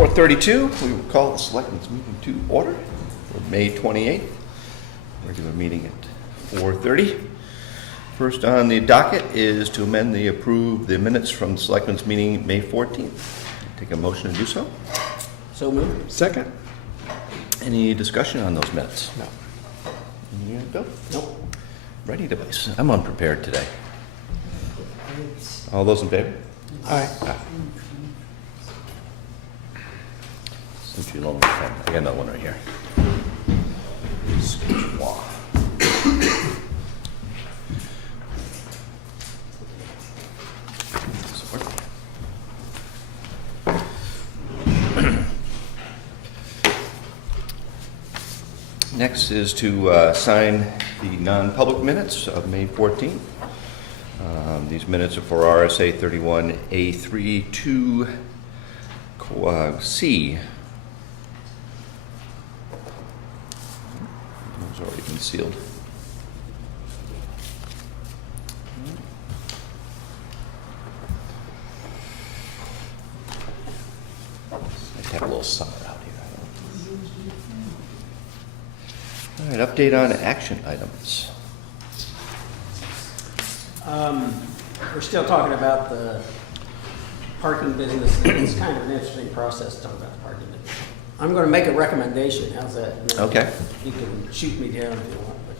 4:32, we will call the Selectmen's meeting to order for May 28th. Regular meeting at 4:30. First on the docket is to amend the minutes from the Selectmen's meeting May 14th. Take a motion to do so. So moved. Second? Any discussion on those minutes? No. Yeah, Bill? Nope. Ready device. I'm unprepared today. All those in favor? Aye. Since you loaned me a pen, I got another one right here. Next is to sign the non-public minutes of May 14th. These minutes are for RSA 31A3 to C. Those already been sealed. I have a little summer out here. All right, update on action items. We're still talking about the parking business. It's kind of an interesting process to talk about the parking business. I'm going to make a recommendation. How's that? Okay. You can shoot me down if you want. But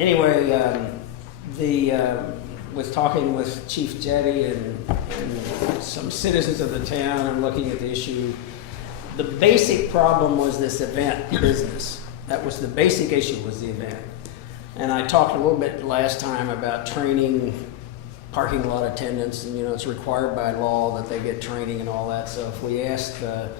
anyway, was talking with Chief Jetty and some citizens of the town and looking at the issue. The basic problem was this event business. That was the basic issue, was the event. And I talked a little bit last time about training parking lot attendants, and it's required by law that they get training and all that. So if we ask the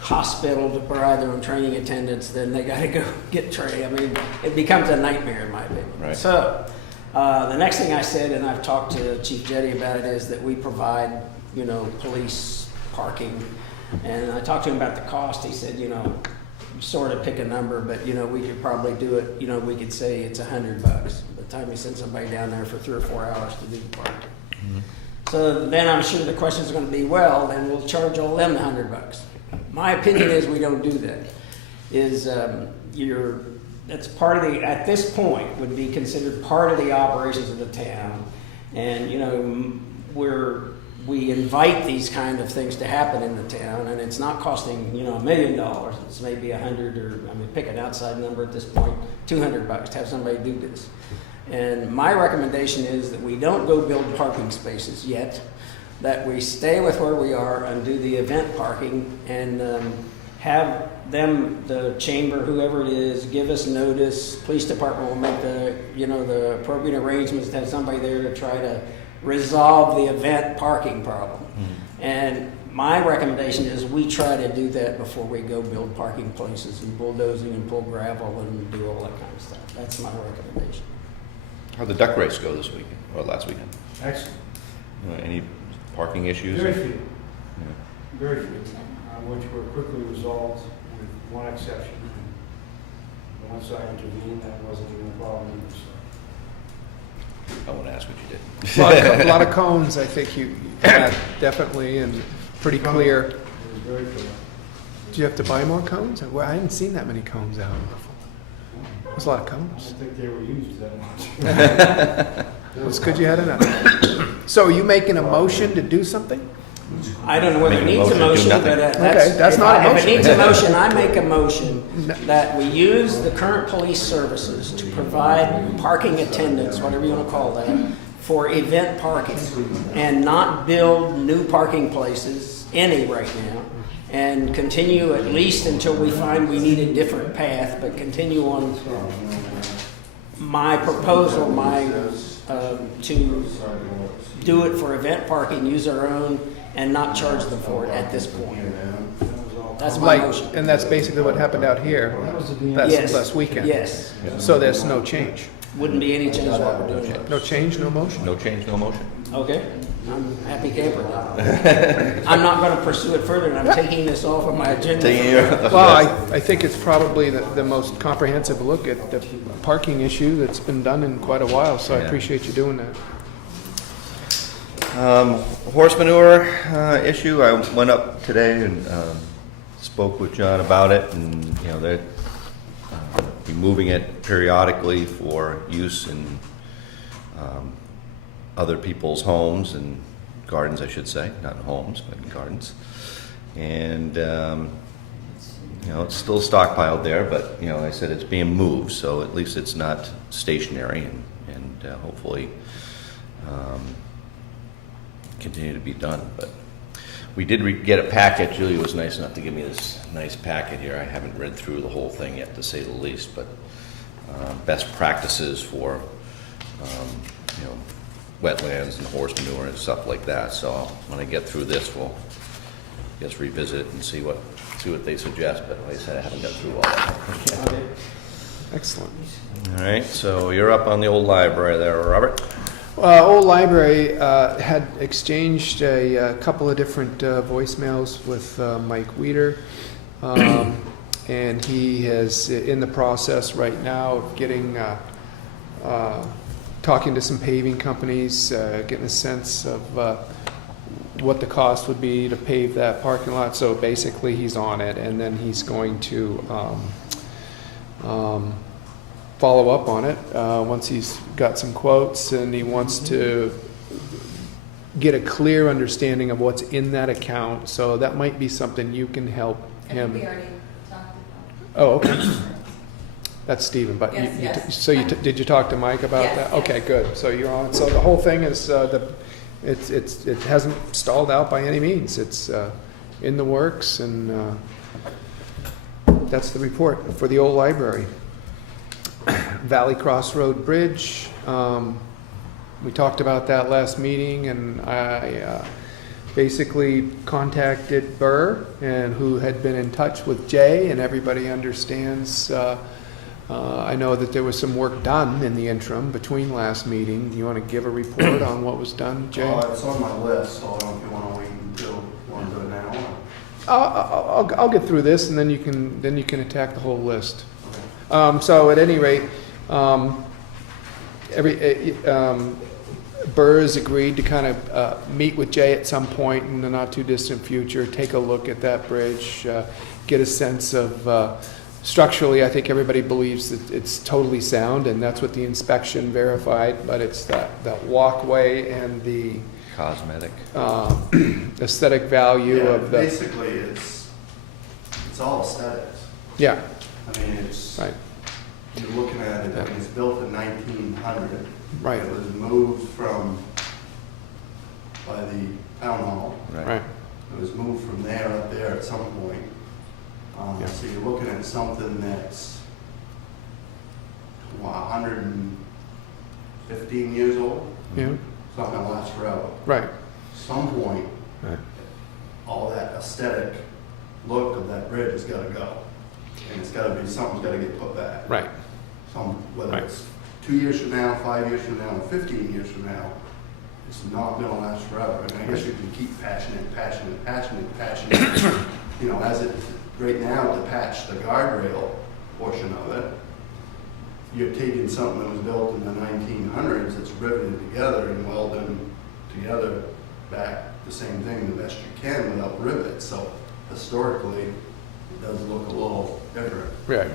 hospital to provide their own training attendants, then they got to go get trained. I mean, it becomes a nightmare in my opinion. Right. So the next thing I said, and I've talked to Chief Jetty about it, is that we provide, police parking. And I talked to him about the cost. He said, sort of pick a number, but we could probably do it. We could say it's $100 by the time we send somebody down there for 3 or 4 hours to do the parking. Mm-hmm. So then I'm sure the question is going to be, well, then we'll charge all them $100. My opinion is we don't do that. That's part of the, at this point, would be considered part of the operations of the town, and we invite these kind of things to happen in the town, and it's not costing, $1 million. It's maybe 100, or pick an outside number at this point, $200 to have somebody do this. And my recommendation is that we don't go build parking spaces yet, that we stay with where we are and do the event parking, and have them, the chamber, whoever it is, give us notice. Police department will make the appropriate arrangements to have somebody there to try to resolve the event parking problem. Mm-hmm. And my recommendation is we try to do that before we go build parking places and bulldozing and pull gravel and do all that kind of stuff. That's my recommendation. How'd the duck race go this weekend, or last weekend? Excellent. Any parking issues? Very few. Yeah. Very few, which were quickly resolved with one exception. And once I intervened, that wasn't even a problem either. So. I won't ask what you did. A lot of cones, I think you had, definitely, and pretty clear. It was very clear. Do you have to buy more cones? Well, I hadn't seen that many cones out before. There's a lot of I cones. don't think they were used that much. It's good you had enough. So are you making a motion to do something? I don't know whether it Make a needs a motion motion, to do but Okay, that's not a if it motion. needs a motion, I make a motion that we use the current police services to provide parking attendants, whatever you want to call that, for event parking, and not build new parking places, any right now, and continue at least until we find we need a different path, but continue on my proposal, to do it for event parking, use our own, and not charge them for it at this point. That's my motion. And that's basically what happened out here Yes. last weekend. Yes. So there's no change. Wouldn't be any change what we're doing. No change, no motion? No change, no motion. Okay. I'm happy camper now. I'm not going to pursue it further, and I'm taking this off of my agenda. Well, I think it's probably the most comprehensive look at the parking issue that's been done in quite a while, so I Yeah. appreciate you doing that. Horse manure issue, I went up today and spoke with John about it, and, you know, they're removing it periodically for use in other people's homes and gardens, I should say, not in homes, but in gardens. And, you know, it's still stockpiled there, but, you know, I said it's being moved, so at least it's not stationary, and hopefully continue to be done. But we did get a packet. Julie was nice enough to give me this nice packet here. I haven't read through the whole thing yet, to say the least, but best practices for, you know, wetlands and horse manure and stuff like that. So when I get through this, we'll just revisit it and see what they suggest. But like I said, I haven't got through all that yet. Excellent. All right, so you're up on the old library there, Robert. Old Library had exchanged a couple of different voicemails with Mike Weeder, and he is in the process right now of getting talking to some paving companies, getting a sense of what the cost would be to pave that parking lot. So basically, he's on it, and then he's going to follow up on it once he's got some quotes, and he wants to get a clear understanding of what's in that account. So that might be something you can help him. We already talked about. Oh, okay. That's Stephen, but Yes. did you talk to Mike about Yes, that? yes. Okay, good. So you're on. So the whole thing is it hasn't stalled out by any means. It's in the works, and that's the report for the old library. Valley Crossroad Bridge. We talked about that last meeting, and I basically contacted Burr, and who had been in touch with Jay, and everybody understands. I know that there was some work done in the interim between last meeting. You want to give a report on what was done, Jay? It's on my list, so I don't know if you want to wait until you want to do it now. I'll get through this, and then you can attack the whole list. So at any rate, Burr has agreed to kind of meet with Jay at some point in the not too distant future, take a look at that bridge, get a sense of structurally. I think everybody believes that it's totally sound, and that's what the inspection verified. But it's that walkway and the Cosmetic. aesthetic value of the. Basically, it's all aesthetics. Yeah. I mean, it's Right. you're looking at it. I mean, it's built in 1900. Right. It was moved by the town hall. Right. It was moved from there up there at some point. Yeah. So you're looking at something that's 115 years old. Yeah. It's not going to last forever. Right. Some point, Right. all that aesthetic look of that bridge has got to go. And it's got to be, something's got to get put back. Right. Whether Right. it's 2 years from now, 5 years from now, or 15 years from now, it's not going to last forever. And I guess you can keep patching it. You know, as it, right now, to patch the guardrail portion of it, you're taking something that was built in the 1900s, it's riveted together and welded together back the same thing the best you can without rivets. So historically, it does look a little different. Right.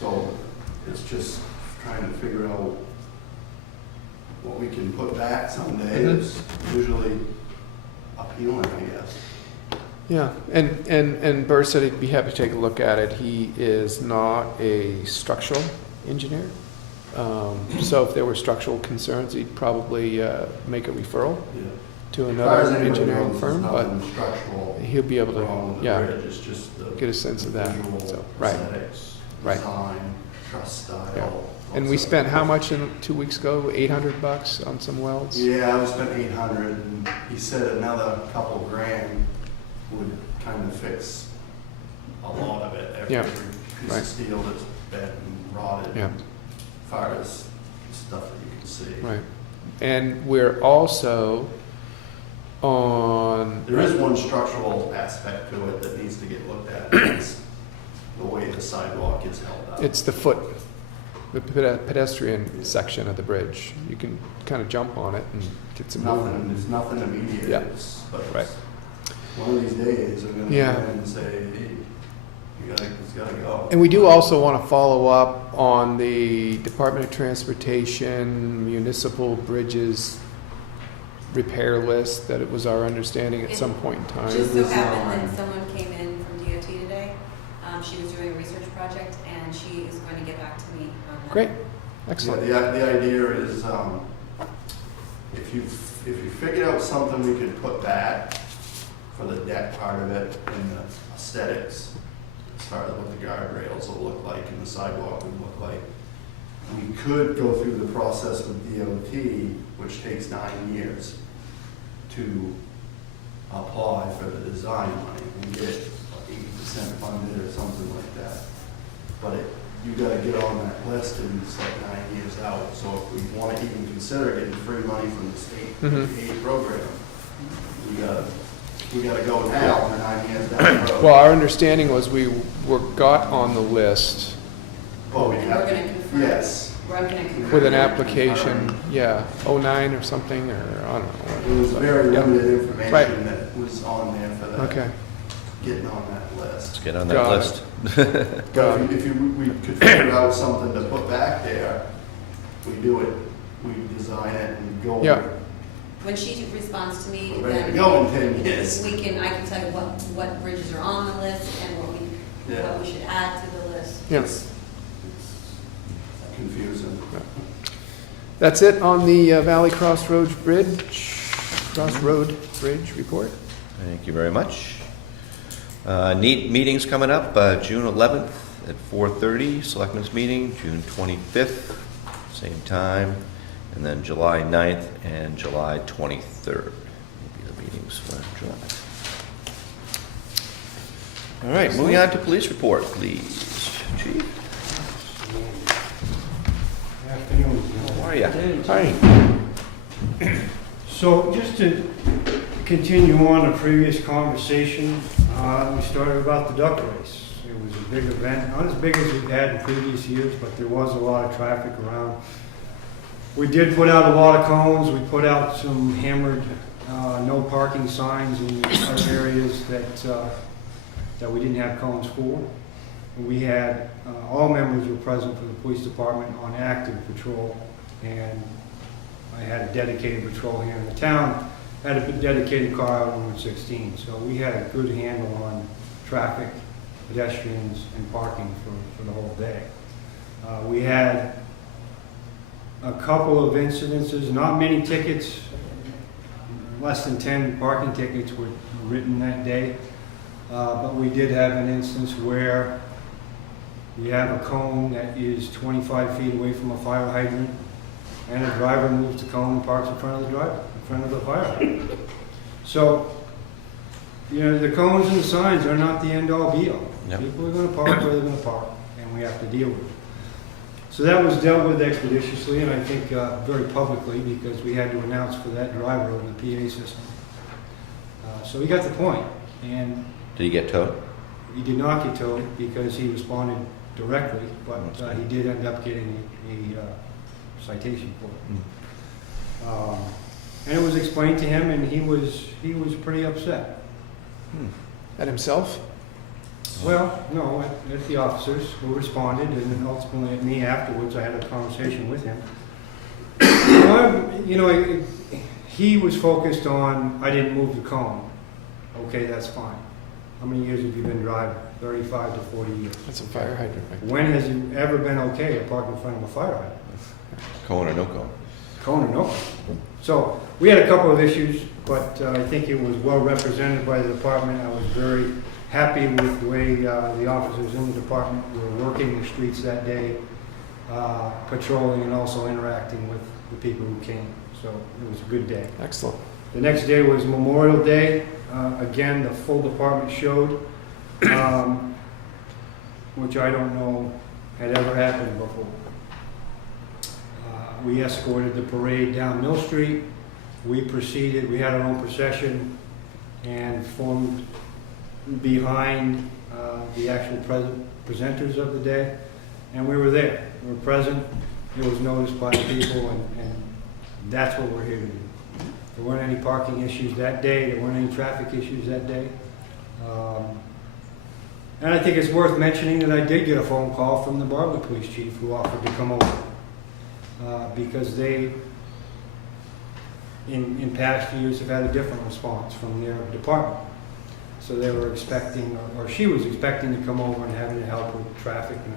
So it's just trying to figure out what we can put back someday. Mhm. Is usually appealing, I guess. Yeah, and Burr said he'd be happy to take a look at it. He is not a structural engineer. So if there were structural concerns, he'd probably make a referral Yeah. to As far as another anybody engineering knows, firm, there's but nothing structural he'll be able wrong with to, the yeah, bridge. It's just the get a sense of that. visual So, right, aesthetics, Right. design, truss style. Yeah. all And we that. spent how much 2 weeks ago? $800 on some welds? Yeah, I spent 800, and he said another couple grand would kind of fix a lot of it. Yeah, Every piece right. of steel that's bent and rotted. Yeah. As far as stuff that you can see. Right. And we're also on, There is one structural aspect to it that needs to get looked at. And that's the way the sidewalk is held up. it's the foot the pedestrian section of the bridge. You can kind of jump on it and get some movement. There's nothing immediate. Yeah. But Right. one of these days, I'm gonna Yeah. come in and say, hey, it's gotta go. And we do also want to follow up on the Department of Transportation municipal bridges repair list that it was our understanding at some point in time. Just so happened that someone came in from DOT today. She was doing a research project, and she is going to get back to me on that. Great, Yeah, excellent. the idea is, if you figured out something we could put back for the deck part of it and the aesthetics, as far as what the guardrails will look like and the sidewalk would look like, we could go through the process with DOT, which takes 9 years, to apply for the design money and get 80% funded or something like that. But you gotta get on that list and it's like 9 years out. So if we wanna even consider getting free money from the state aid program, we gotta go now and 9 years down the road. Well, our understanding was we got on the list But we And have we're to- going to confirm. Yes, We're going to confirm. with an application, yeah, 09 or something, or I don't it know. was very Yeah. limited information Right. that was on there for that, Okay, getting on that list. Let's get on that Got it. list. But if we could figure out something to put back there, we do it, we design it and go. Yeah. When she responds to me, We're ready to then go in 10 years. I can tell you what bridges are on the list and what we should add to the list. yeah. It's confusing. That's it on the Valley Crossroad Bridge report. Thank you very much. Neat meetings coming up, June 11th at 4:30, Selectmen's meeting, June 25th, same time, and then July 9th and July 23rd will be the meetings for July. All right, moving on to police report, please. Chief, Afternoon. how are you? Hi. So just to continue on a previous conversation, we started about the duck race. It was a big event, not as big as we've had in previous years, but there was a lot of traffic around. We did put out a lot of cones. We put out some hammered no parking signs in other areas that we didn't have cones for. We had, all members were present for the police department on active patrol, and I had a dedicated patrol here in the town, had a dedicated car out on Route 16. So we had a good handle on traffic, pedestrians, and parking for the whole day. We had a couple of incidences, not many tickets, less than 10 parking tickets were written that day. But we did have an instance where we have a cone that is 25 feet away from a fire hydrant, and a driver moves the cone and parks in front of the fire hydrant. So, the cones and the signs are not the end-all be-all. Yep. People are going to park where they're going to park, and we have to deal with it. So that was dealt with expeditiously, and I think very publicly, because we had to announce for that driver over the PA system. So he got the point, and Did you get towed? he did not get towed because he responded directly, but he did end up getting a citation for it. And it was explained to him, and he was pretty upset. At himself? Well, no, at the officers who responded, and then ultimately at me afterwards. I had a conversation with him. He was focused on, I didn't move the cone. Okay, that's fine. How many years have you been driving? 35 to 40 years. That's a fire hydrant. Right? When has it ever been okay to park in front of a fire hydrant? Cone or no cone? Cone or no cone? So we had a couple of issues, but I think it was well represented by the department. I was very happy with the way the officers in the department were working the streets that day, patrolling and also interacting with the people who came. So it was a good day. Excellent. The next day was Memorial Day. Again, the full department showed, which I don't know had ever happened before. We escorted the parade down Mill Street. We proceeded, we had our own procession and formed behind the actual presenters of the day, and we were there. we're present, it was noticed by the people, and that's what we're here to do. There weren't any parking issues that day, there weren't any traffic issues that day. And I think it's worth mentioning that I did get a phone call from the Bartlett Police Chief who offered to come over. Because they, in past years, have had a different response from their department. So they were expecting, or she was expecting to come over and having to help with traffic and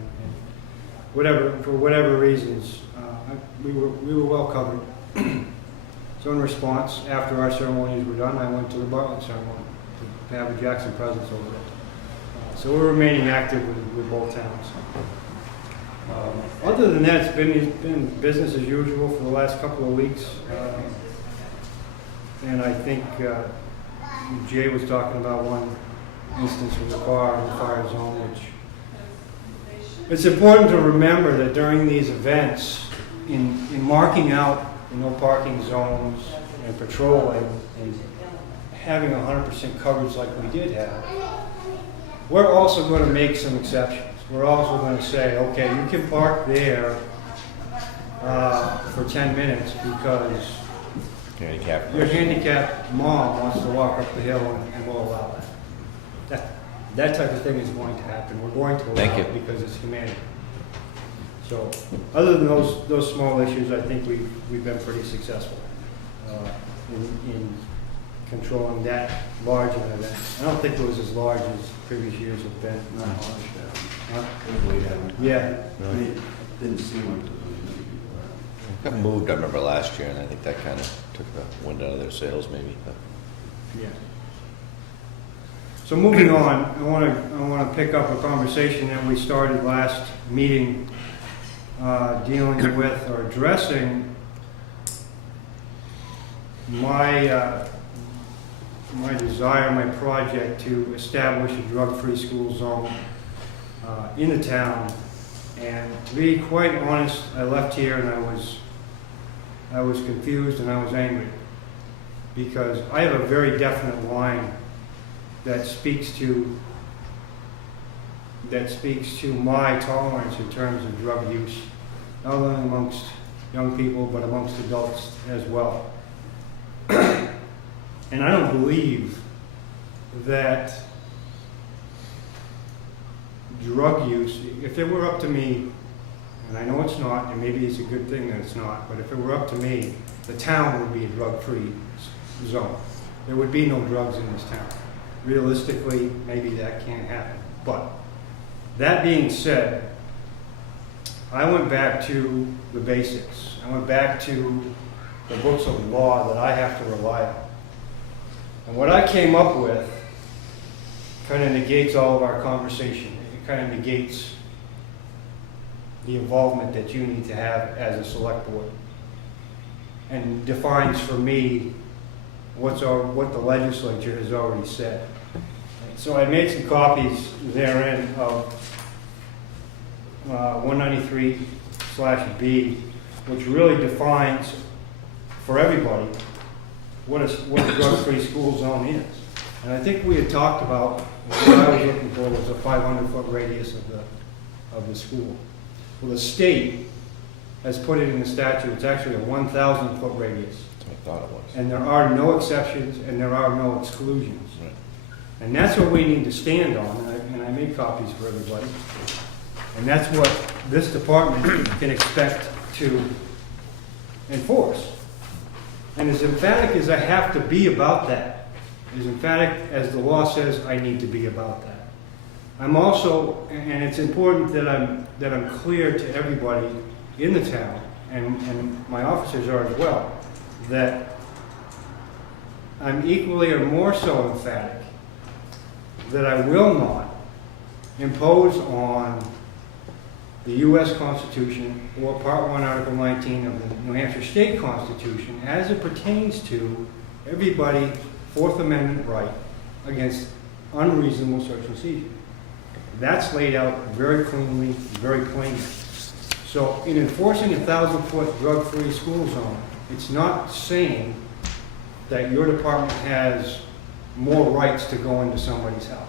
whatever, for whatever reasons, we were well covered. So in response, after our ceremonies were done, I went to the Bartlett ceremony to have a Jackson presence over there. So we're remaining active with both towns. Other than that, it's been business as usual for the last couple of weeks. And I think Jay was talking about one instance with a car in the fire zone, which it's important to remember that during these events, in marking out no parking zones and patrolling and having 100% coverage like we did have, we're also going to make some exceptions. We're also going to say, okay, you can park there for 10 minutes because your handicapped mom wants to walk up the hill and we'll allow that. That type of thing is going to happen. We're going to allow it because it's humanity. So other than those small issues, I think we've been pretty successful in controlling that large of an event. I don't think it was as large as previous years have been. Not much, Huh? it was way down. Yeah. I mean, it didn't seem like there was many people around. Got moved, I remember last year, and I think that kind of took the wind out of their sails maybe, but. Yeah. So moving on, I want to pick up a conversation that we started last meeting, dealing with or addressing my desire, my project to establish a drug-free school zone in the town. And to be quite honest, I left here and I was confused and I was angry because I have a very definite line that speaks to my tolerance in terms of drug use, not only amongst young people but amongst adults as well. And I don't believe that drug use, if it were up to me, and I know it's not, and maybe it's a good thing that it's not, but if it were up to me, the town would be a drug-free zone. There would be no drugs in this town. Realistically, maybe that can't happen. But that being said, I went back to the basics. I went back to the books of law that I have to rely on. And what I came up with kind of negates all of our conversation. It kind of negates the involvement that you need to have as a select board and defines for me what the legislature has already said. So I made some copies therein of 193/B, which really defines for everybody what a drug-free school zone is. And I think we had talked about, what I was looking for was a 500-foot radius of the school. Well, the state has put it in the statute, it's actually a 1,000-foot radius. That's what I thought it was. And there are no exceptions and there are no exclusions. Right. And that's what we need to stand on, and I made copies for everybody. And that's what this department can expect to enforce. And as emphatic as I have to be about that, as emphatic as the law says I need to be about that, I'm also, and it's important that I'm clear to everybody in the town, and my officers are as well, that I'm equally or more so emphatic that I will not impose on the U.S. Constitution or Part 1, Article 19 of the New Hampshire State Constitution as it pertains to everybody's Fourth Amendment right against unreasonable search and seizure. That's laid out very cleanly, very plainly. So in enforcing a 1,000-foot drug-free school zone, it's not saying that your department has more rights to go into somebody's house.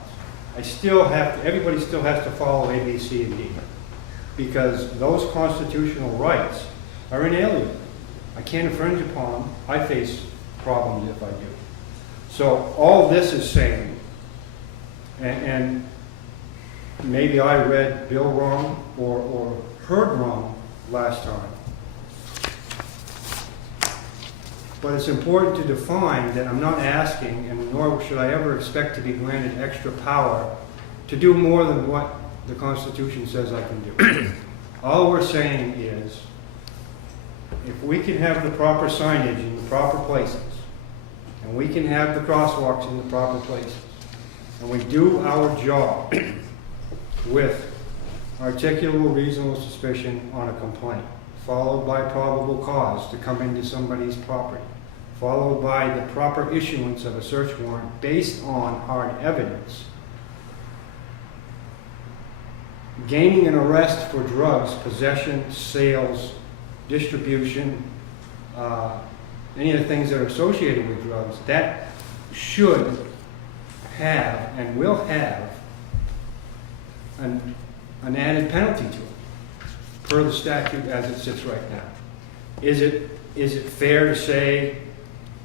Everybody still has to follow A, B, C, and D. because those constitutional rights are inalienable. I can't infringe upon them. I face problems if I do. So all this is saying, and maybe I read Bill wrong or heard wrong last time, but it's important to define that I'm not asking, and nor should I ever expect to be granted extra power to do more than what the Constitution says I can do. All we're saying is, if we can have the proper signage in the proper places, and we can have the crosswalks in the proper places, and we do our job with articulable reasonable suspicion on a complaint, followed by probable cause to come into somebody's property, followed by the proper issuance of a search warrant based on hard evidence, gaining an arrest for drugs, possession, sales, distribution, any of the things that are associated with drugs, that should have and will have an added penalty to it, per the statute as it sits right now. Is it fair to say,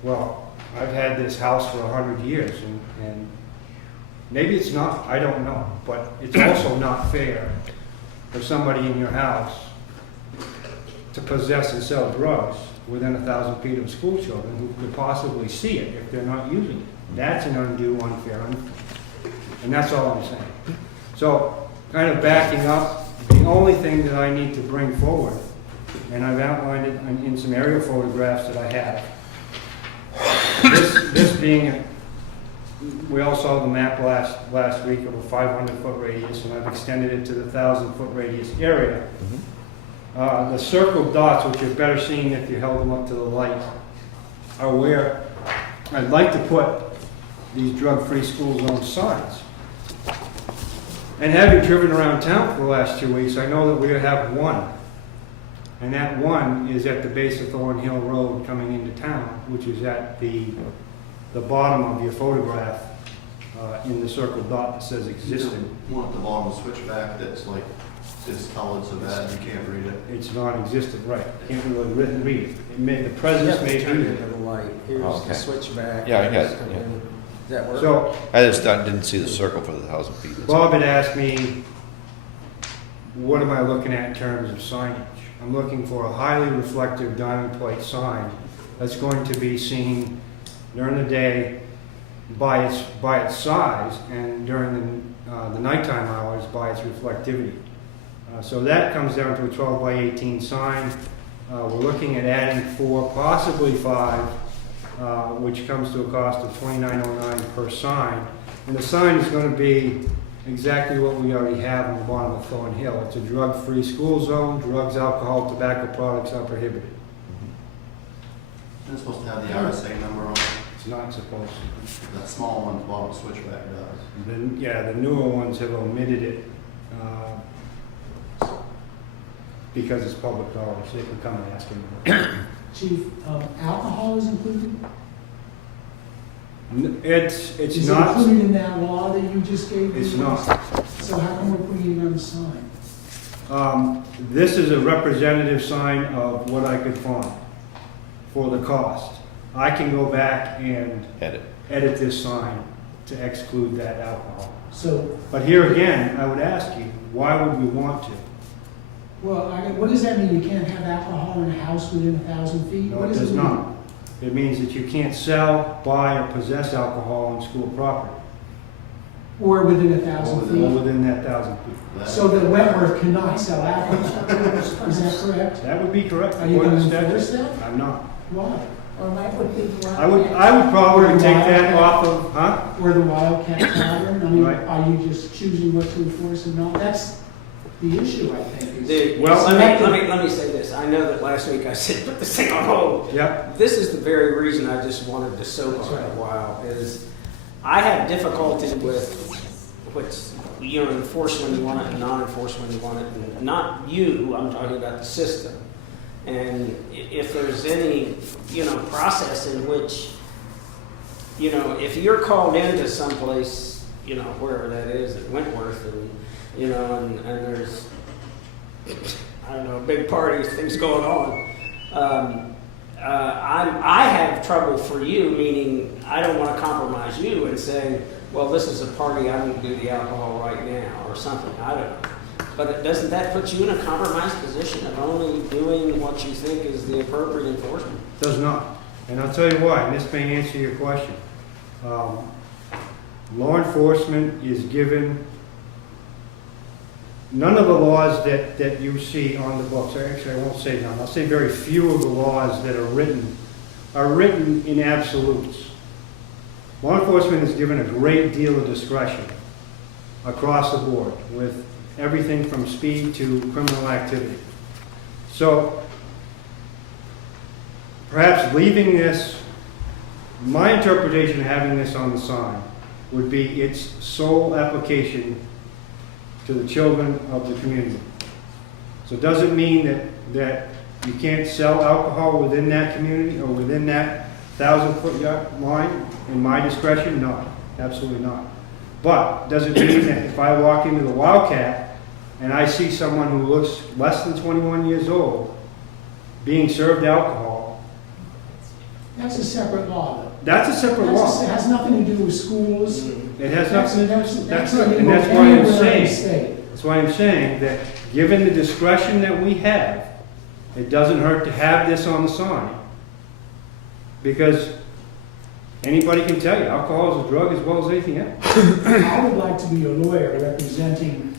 well, I've had this house for 100 years, and maybe it's not, I don't know, but it's also not fair for somebody in your house to possess and sell drugs within 1,000 feet of school children who could possibly see it if they're not using it. That's an undue, unfair, and that's all I'm saying. So, kind of backing up, the only thing that I need to bring forward, and I've outlined it in some aerial photographs that I have, this being, we all saw the map last week of a 500-foot radius, and I've extended it to the 1,000-foot radius area. The circled dots, which are better seen if you held them up to the light, are where I'd like to put these drug-free school zone signs. And having driven around town for the last 2 weeks, I know that we have one. And that one is at the base of Thornhill Road coming into town, which is at the bottom of your photograph in the circled dot that says existing. One at the bottom switchback that's like, it's colored so bad you can't read it. It's non-existent, right. Can't really read it. It may, the presence may turn be into there. the light. Here's Okay. the switchback. Yeah, I got it, Come yeah. in. Does that work? So I just didn't see the circle for the 1,000 feet. That's all. Bob had asked me, what am I looking at in terms of signage? I'm looking for a highly reflective diamond plate sign that's going to be seen during the day by its size, and during the nighttime hours by its reflectivity. So that comes down to a 12 by 18 sign. We're looking at adding 4, possibly 5, which comes to a cost of $29.09 per sign. And the sign is going to be exactly what we already have on the bottom of Thornhill. It's a drug-free school zone. Drugs, alcohol, tobacco products are prohibited. It's supposed to have the RSA number on it. It's not supposed to. That small one at the bottom switchback does. The newer ones have omitted it because it's public knowledge. They can come and ask him. Chief, alcohol is included? It's Is not. it included in that law that you just gave me? It's not. So how come we're putting it on the sign? This is a representative sign of what I could find for the cost. I can go back and edit this sign to exclude that alcohol. So, But here again, I would ask you, why would we want to? well, what does that mean? You can't have alcohol in a house within 1,000 feet? No, What it does does mean? not. It means that you can't sell, buy, or possess alcohol on school property. Or within Or 1,000 within feet? within that 1,000 feet. So that Wentworth cannot sell alcohol? Is that correct? That would be correct. Are you according going to to enforce statute. that? I'm not. Why? Or might would be the I would probably take that off of, huh? Or the Wildcat Tavern? I mean, Right. are you just choosing what to enforce and not? That's the issue, I think. is- Well, let me say this. I know that last week I said put this thing on hold. Yep. This is the very reason I just wanted to soak on it a while, is I have difficulty with what's, enforce when you want it and not enforce when you want it. And not you, I'm talking about the system. And if there's any, process in which, if you're called into someplace, wherever that is, at Wentworth, and, and there's I don't know, big parties, things going on. I have trouble for you, meaning I don't want to compromise you and say, well, this is a party, I won't do the alcohol right now, or something, I don't know. But doesn't that put you in a compromised position of only doing what you think is the appropriate enforcement? Does not. And I'll tell you why, and this may answer your question. Law enforcement is given, none of the laws that you see on the books, or actually I won't say none, I'll say very few of the laws that are written in absolutes. Law enforcement is given a great deal of discretion across the board with everything from speed to criminal activity. So perhaps leaving this, my interpretation of having this on the sign would be its sole application to the children of the community. So it doesn't mean that you can't sell alcohol within that community or within that 1,000-foot line in my discretion? No, absolutely not. But does it mean that if I walk into the Wildcat and I see someone who looks less than 21 years old being served alcohol? That's a separate law, though. That's a separate law. It has nothing to do with schools. It has nothing. That's right, and illegal that's why I'm anywhere in the saying. state. That's why I'm saying that given the discretion that we have, it doesn't hurt to have this on the sign. Because anybody can tell you, alcohol is a drug as well as anything else. I would like to be a lawyer representing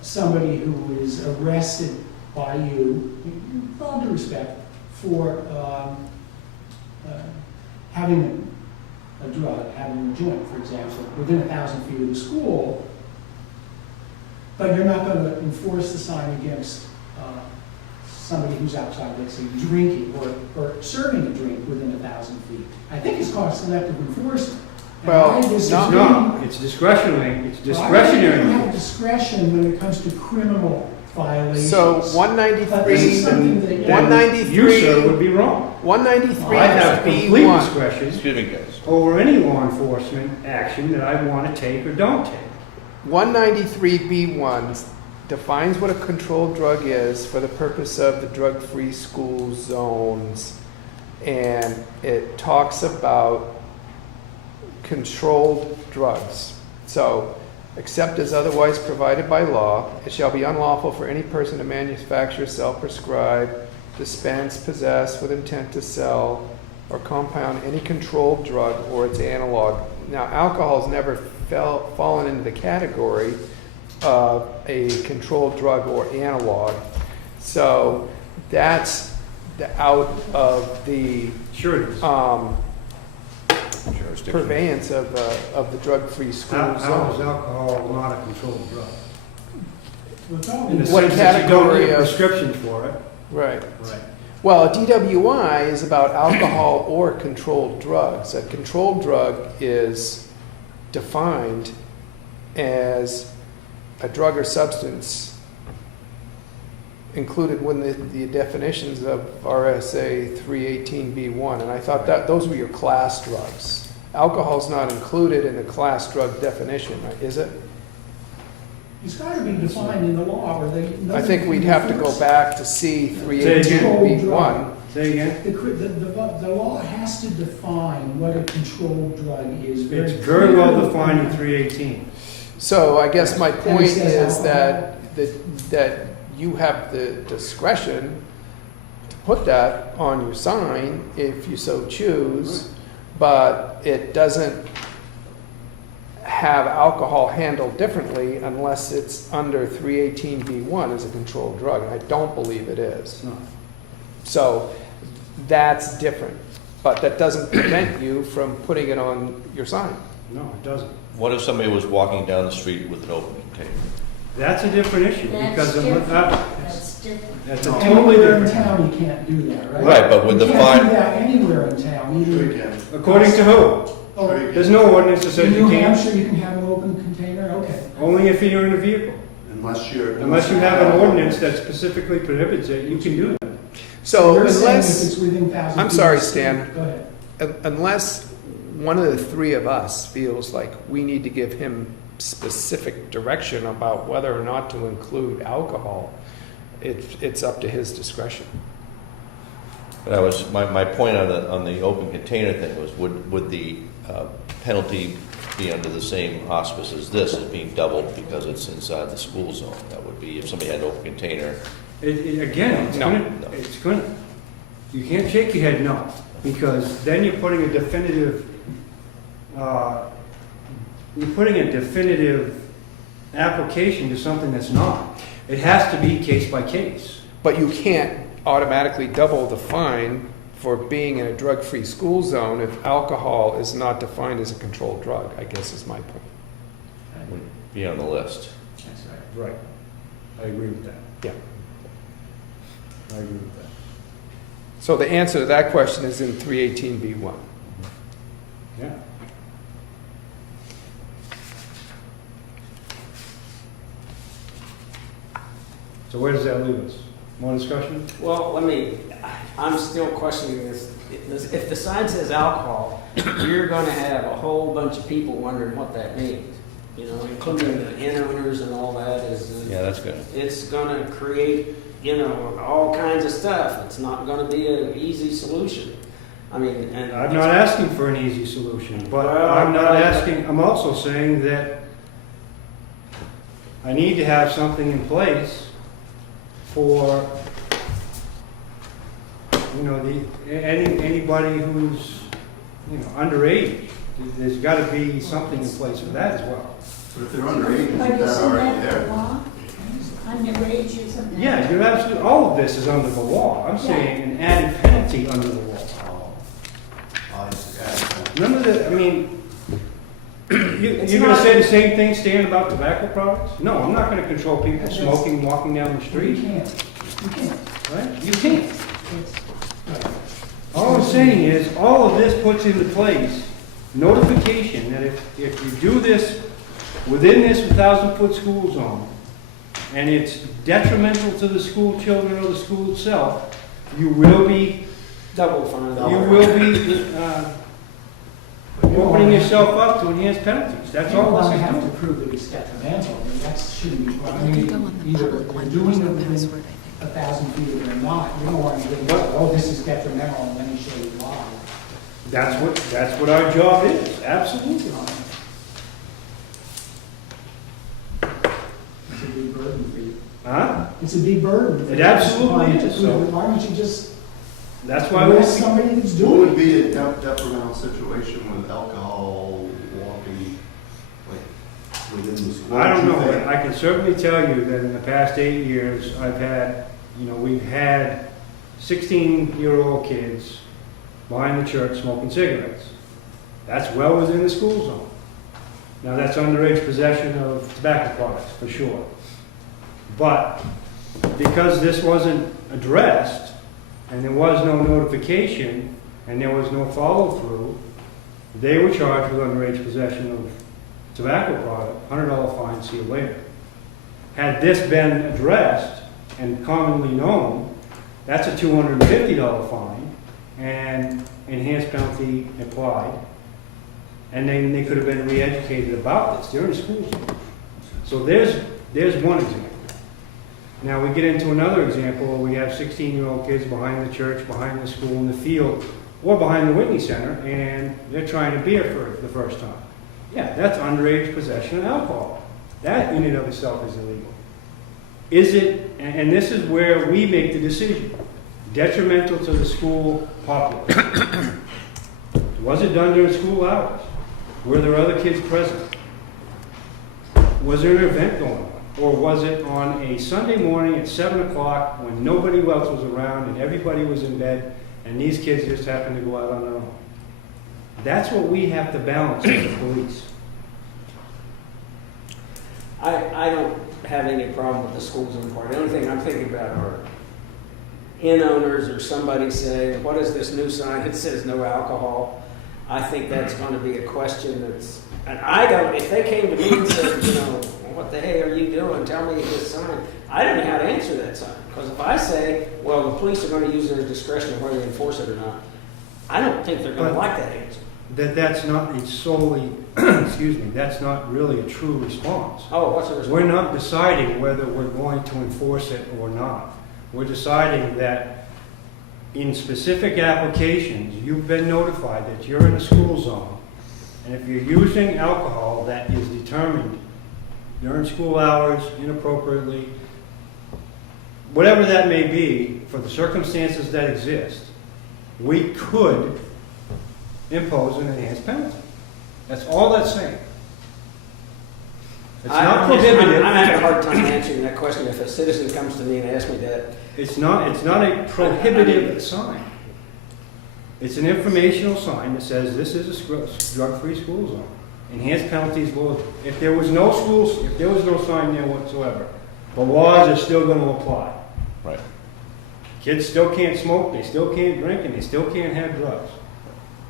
somebody who is arrested by you, with all due respect, for having a drug, having a joint, for example, within 1,000 feet of the school, but you're not going to enforce the sign against somebody who's outside, let's say, drinking or serving a drink within 1,000 feet. I think it's called selective enforcement. And Well, I disagree. No, it's discretionary. It's Well, I think you discretionary. have discretion when it comes to criminal violations. So But this is something that you- 193, You, sir, would be wrong. 193 I have complete B1. discretion Excuse me, guys. over any law enforcement action that I want to take or don't take. 193B1 defines what a controlled drug is for the purpose of the drug-free school zones. And it talks about controlled drugs. So, except as otherwise provided by law, it shall be unlawful for any person to manufacture, sell, prescribe, dispense, possess with intent to sell, or compound any controlled drug or its analog. Now, alcohol's never fallen into the category of a controlled drug or analog. So that's out of the Sure it is. Jurisdiction. purveyance of the drug-free school How is zone. alcohol not a controlled drug? Well, it's all In the been- What sense that you don't category need a of- prescription for it. Right. Right. Well, a DWI is about alcohol or controlled drugs. A controlled drug is defined as a drug or substance included within the definitions of RSA 318B1, and I thought that those were your class drugs. Alcohol's not included in the class drug definition, right? Is it? It's got to be defined in the law, or they. I think we'd have to go back to C Say again. 318B1. Say again? The law has to define what a controlled drug is very It's very well clearly. defined in 318. So I guess my And it point says is that you have the discretion to put that on your sign if you so choose, but it doesn't have alcohol handled differently unless it's under 318B1 as a controlled drug, and I don't believe it is. It's not. So that's different, but that doesn't prevent you from putting it on your sign. No, it doesn't. What if somebody was walking down the street with an open container? That's a different issue because That's of different. that. That's different. That's a totally Anywhere in different. town, you can't do that, right? Right, but with the You can't do fine, that anywhere in town, Sure you either. can. According to who? Oh, There's no ordinance that says in you New can't. Hampshire, you can have an open container, okay. Only if you're in a vehicle. Unless you're. Unless you have an ordinance that specifically prohibits it, you can do that. So You're saying if unless, it's within 1,000 I'm feet sorry, of the Stan. street. Go ahead. unless one of the three of us feels like we need to give him specific direction about whether or not to include alcohol, it's up to his discretion. But my point on the open container thing was, would the penalty be under the same auspice as this, as being doubled because it's inside the school zone? That would be if somebody had an open container. Again, No. it's gonna, you can't shake your head no, because then you're putting a definitive application to something that's not. It has to be case by case. But you can't automatically double the fine for being in a drug-free school zone if alcohol is not defined as a controlled drug, I guess is my point. Would be on the list. That's right. Right. I agree with that. Yeah. I agree with that. So the answer to that question is in 318B1. Yeah. So where does that leave us? More discussion? Well, I'm still questioning this. If the sign says alcohol, you're gonna have a whole bunch of people wondering what that means. You know, including the inn owners and all that Yeah, that's good. it's gonna create, all kinds of stuff. It's not gonna be an easy solution. I mean, and. I'm not asking for an easy solution, but Well, I'm also saying that I need to have something in place for, anybody who's, underage. There's gotta be something in place for that as well. But if they're underage, But isn't that isn't already that the there? law? Underage, isn't that? Yeah, you're absolutely, all of this is under the law. I'm saying an added penalty under the law. I see. Remember that, It's you're gonna not- say the same thing, Stan, about tobacco products? No, I'm not gonna control people That's- smoking, walking down the You street, can't. You can't. right? You can't. It's, right. All I'm saying is, all of this puts into place notification that if you do this within this 1,000-foot school zone, and it's detrimental to the school children or the school itself, you will be Double fine. opening yourself up to enhanced penalties. That's You don't all want to this is have doing. to prove that it's detrimental. That shouldn't be, They can go on the either public one, doing there's it no within password, 1,000 feet of it or not. You don't want to go, oh, this is detrimental, and let me show you why. That's what our job is, absolutely. It's a big burden for you. Huh? It's a big burden. It absolutely Why don't you is, prove so- it? Why don't you just That's why we, arrest somebody that's What doing would it? be a detrimental situation with alcohol walking, like, within the school? I don't What do you know, think? I can certainly tell you that in the past 8 years, we've had 16-year-old kids behind the church smoking cigarettes. That's well within the school zone. Now, that's underage possession of tobacco products, for sure. But because this wasn't addressed, and there was no notification, and there was no follow-through, they were charged with underage possession of tobacco product, $100 fine, see you later. Had this been addressed and commonly known, that's a $250 fine and enhanced penalty applied. And then they could have been re-educated about this. They're in school zone. So there's one example. Now we get into another example where we have 16-year-old kids behind the church, behind the school, in the field, or behind the Whitney Center, and they're trying a beer for the first time. Yeah, that's underage possession of alcohol. That in and of itself is illegal. Is it, and this is where we make the decision, detrimental to the school populace? Was it done during school hours? Were there other kids present? Was there an event going on? Or was it on a Sunday morning at 7 o'clock when nobody else was around and everybody was in bed and these kids just happened to go out on their own? That's what we have to balance as the police. I don't have any problem with the school zone part. The only thing I'm thinking about are inn owners or somebody saying, what is this new sign? It says no alcohol. I think that's going to be a question and I don't, if they came to me and said, what the hey are you doing? Tell me this sign. I don't know how to answer that sign. Because if I say, well, the police are going to use their discretion whether they enforce it or not, I don't think they're going to But- like that answer. That's not solely excuse me, that's not really a true response. Oh, what's the response? We're not deciding whether we're going to enforce it or not. We're deciding that in specific applications, you've been notified that you're in a school zone, and if you're using alcohol that is determined during school hours, inappropriately, whatever that may be, for the circumstances that exist, we could impose an enhanced penalty. That's all that's saying. It's not prohibited. I'm having a hard time answering that question. If a citizen comes to me and asks me that, It's not a prohibitive sign. It's an informational sign that says this is a drug-free school zone. Enhanced penalties will, if there was no sign there whatsoever, the laws are still going to apply. Right. Kids still can't smoke, they still can't drink, and they still can't have drugs.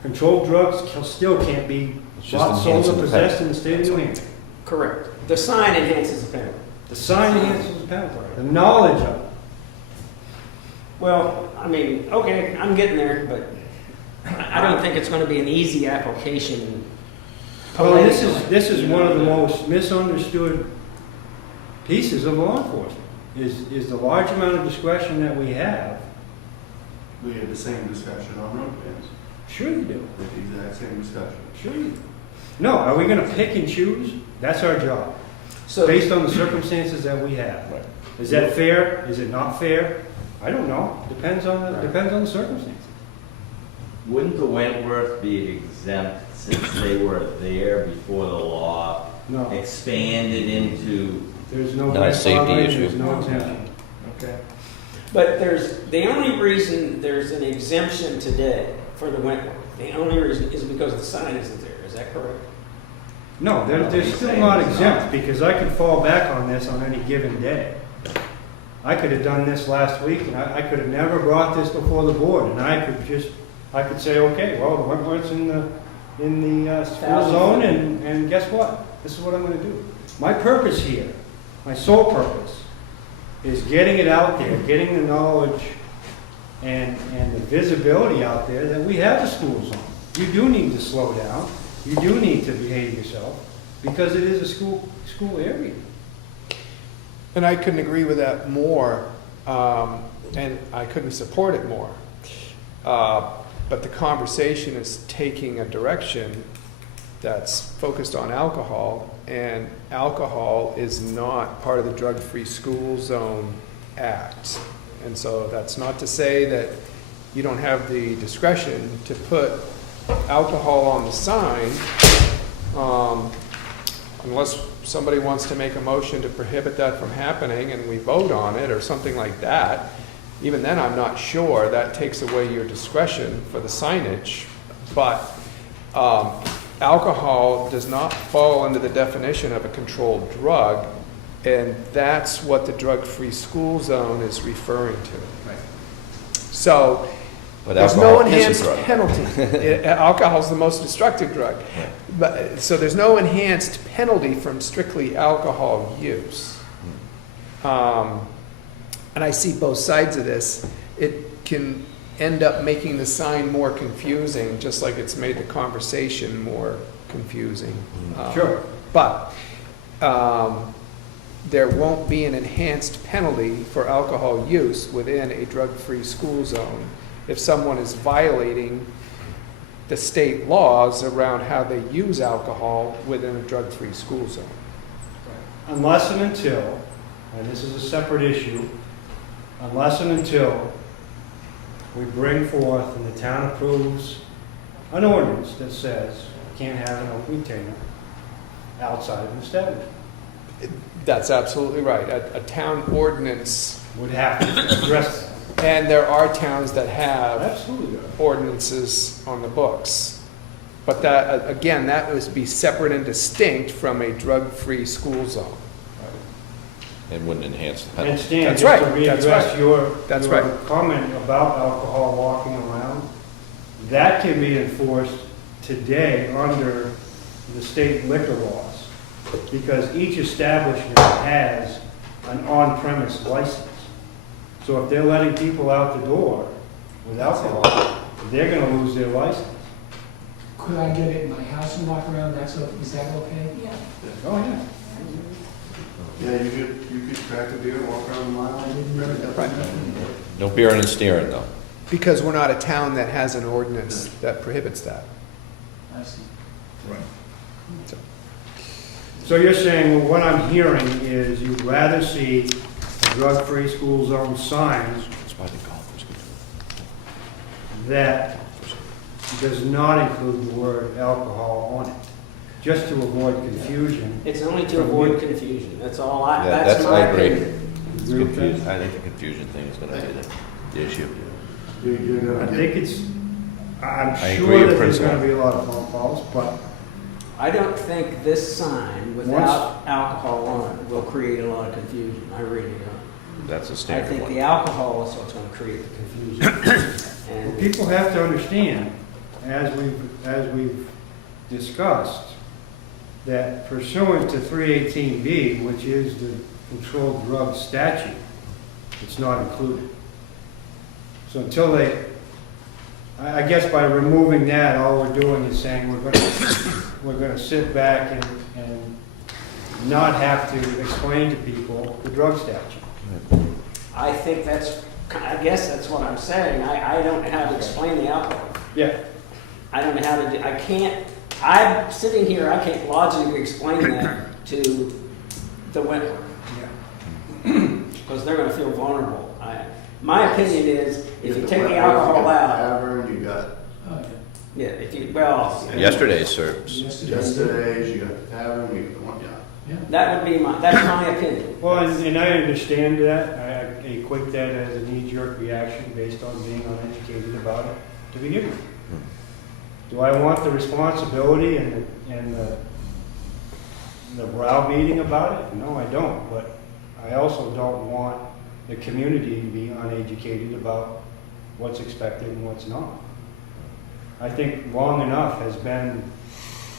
Controlled drugs still can't be It's just bought, sold, or enhancing the possessed in the state of New Hampshire. correct. The sign enhances the penalty. The sign enhances the penalty. The knowledge of it. Well, I mean, okay, I'm getting there, but I don't think it's going to be an easy application. Well, this is one of the most misunderstood pieces of law enforcement, is the large amount of discretion that we have. We had the same discussion on road bans, Sure you do. with the exact same discussion. Sure you do. No, are we gonna pick and choose? That's our job, So, based on the circumstances that we have. Right. Is that fair? Is it not fair? I don't know. Depends on the circumstances. Wouldn't the Wentworth be exempt since they were there before the law No, expanded into? there's no Not a safety grandfathering, issue. there's no exemption. Okay. but there's, the only reason there's an exemption today for the Wentworth, the only reason is because the sign isn't there. Is that correct? No, they're still not exempt, because I could fall back on this on any given day. I could have done this last week, and I could have never brought this before the board, and I could say, okay, well, the Wentworth's in the school zone, and guess what? This is what I'm gonna do. My purpose here, my sole purpose, is getting it out there, getting the knowledge and the visibility out there that we have a school zone. You do need to slow down. You do need to behave yourself, because it is a school area. And I couldn't agree with that more, and I couldn't support it more. But the conversation is taking a direction that's focused on alcohol, and alcohol is not part of the Drug-Free School Zone Act. And so that's not to say that you don't have the discretion to put alcohol on the sign, unless somebody wants to make a motion to prohibit that from happening and we vote on it or something like that. Even then, I'm not sure. That takes away your discretion for the signage. But alcohol does not fall under the definition of a controlled drug, and that's what the drug-free school zone is referring to. Right. So But there's no alcohol is a enhanced drug. penalty. Alcohol is the most destructive drug. But, so there's no enhanced penalty from strictly alcohol use. And I see both sides of this. It can end up making the sign more confusing, just like it's made the conversation more confusing. Sure. But there won't be an enhanced penalty for alcohol use within a drug-free school zone if someone is violating the state laws around how they use alcohol within a drug-free school zone. Unless and until, and this is a separate issue, unless and until we bring forth and the town approves an ordinance that says you can't have an open container outside of an establishment. That's absolutely right. A town ordinance, Would have to address that. and there are towns that have Absolutely. ordinances on the books. But that, again, that would be separate and distinct from a drug-free school zone. It wouldn't enhance the And penalty. Stan, That's just to right, that's readdress right. your That's your right. comment about alcohol walking around, that can be enforced today under the state liquor laws, because each establishment has an on-premise license. So if they're letting people out the door with alcohol, they're gonna lose their license. could I get it in my house and walk around? Is that okay? Yeah. Oh, yeah. Yeah, you could crack a beer, walk around the mile. Right. No beering and steering, though. Because we're not a town that has an ordinance that prohibits that. I see. So, So you're saying, well, what I'm hearing is you'd rather see a drug-free school zone sign That's why they call it. that does not include the word alcohol on it, just to avoid confusion. It's only to avoid confusion, that's all Yeah, that's I my agree. opinion. It's confusing. I think the confusion thing is gonna be the issue. You're I gonna think get, it's, I'm I agree sure in that there's principle. gonna be a lot of phone calls, but I don't think this sign without alcohol on it will create a lot of confusion, I really don't. That's a I standard think one. the alcohol is what's gonna create the confusion. And people have to understand, as we've discussed, that pursuant to 318B, which is the controlled drug statute, it's not included. So until they, I guess by removing that, all we're doing is saying we're gonna sit back and not have to explain to people the drug statute. I think I guess that's what I'm saying, I don't know how to explain the alcohol. Yeah. I don't know how to I can't, I'm sitting here, I can't logically explain that to the Wentworth, because they're gonna feel vulnerable. My opinion is, if you take the alcohol out, Tavern, you got Oh, yeah. yeah, if you, well, Yesterday's serves. yesterday's, you got the tavern, you got the one, yeah. Yeah. that's my opinion. Well, and I understand that. I equate that as a knee-jerk reaction based on being uneducated about it to begin with. Do I want the responsibility and the browbeating about it? No, I don't. But I also don't want the community to be uneducated about what's expected and what's not. I think long enough has been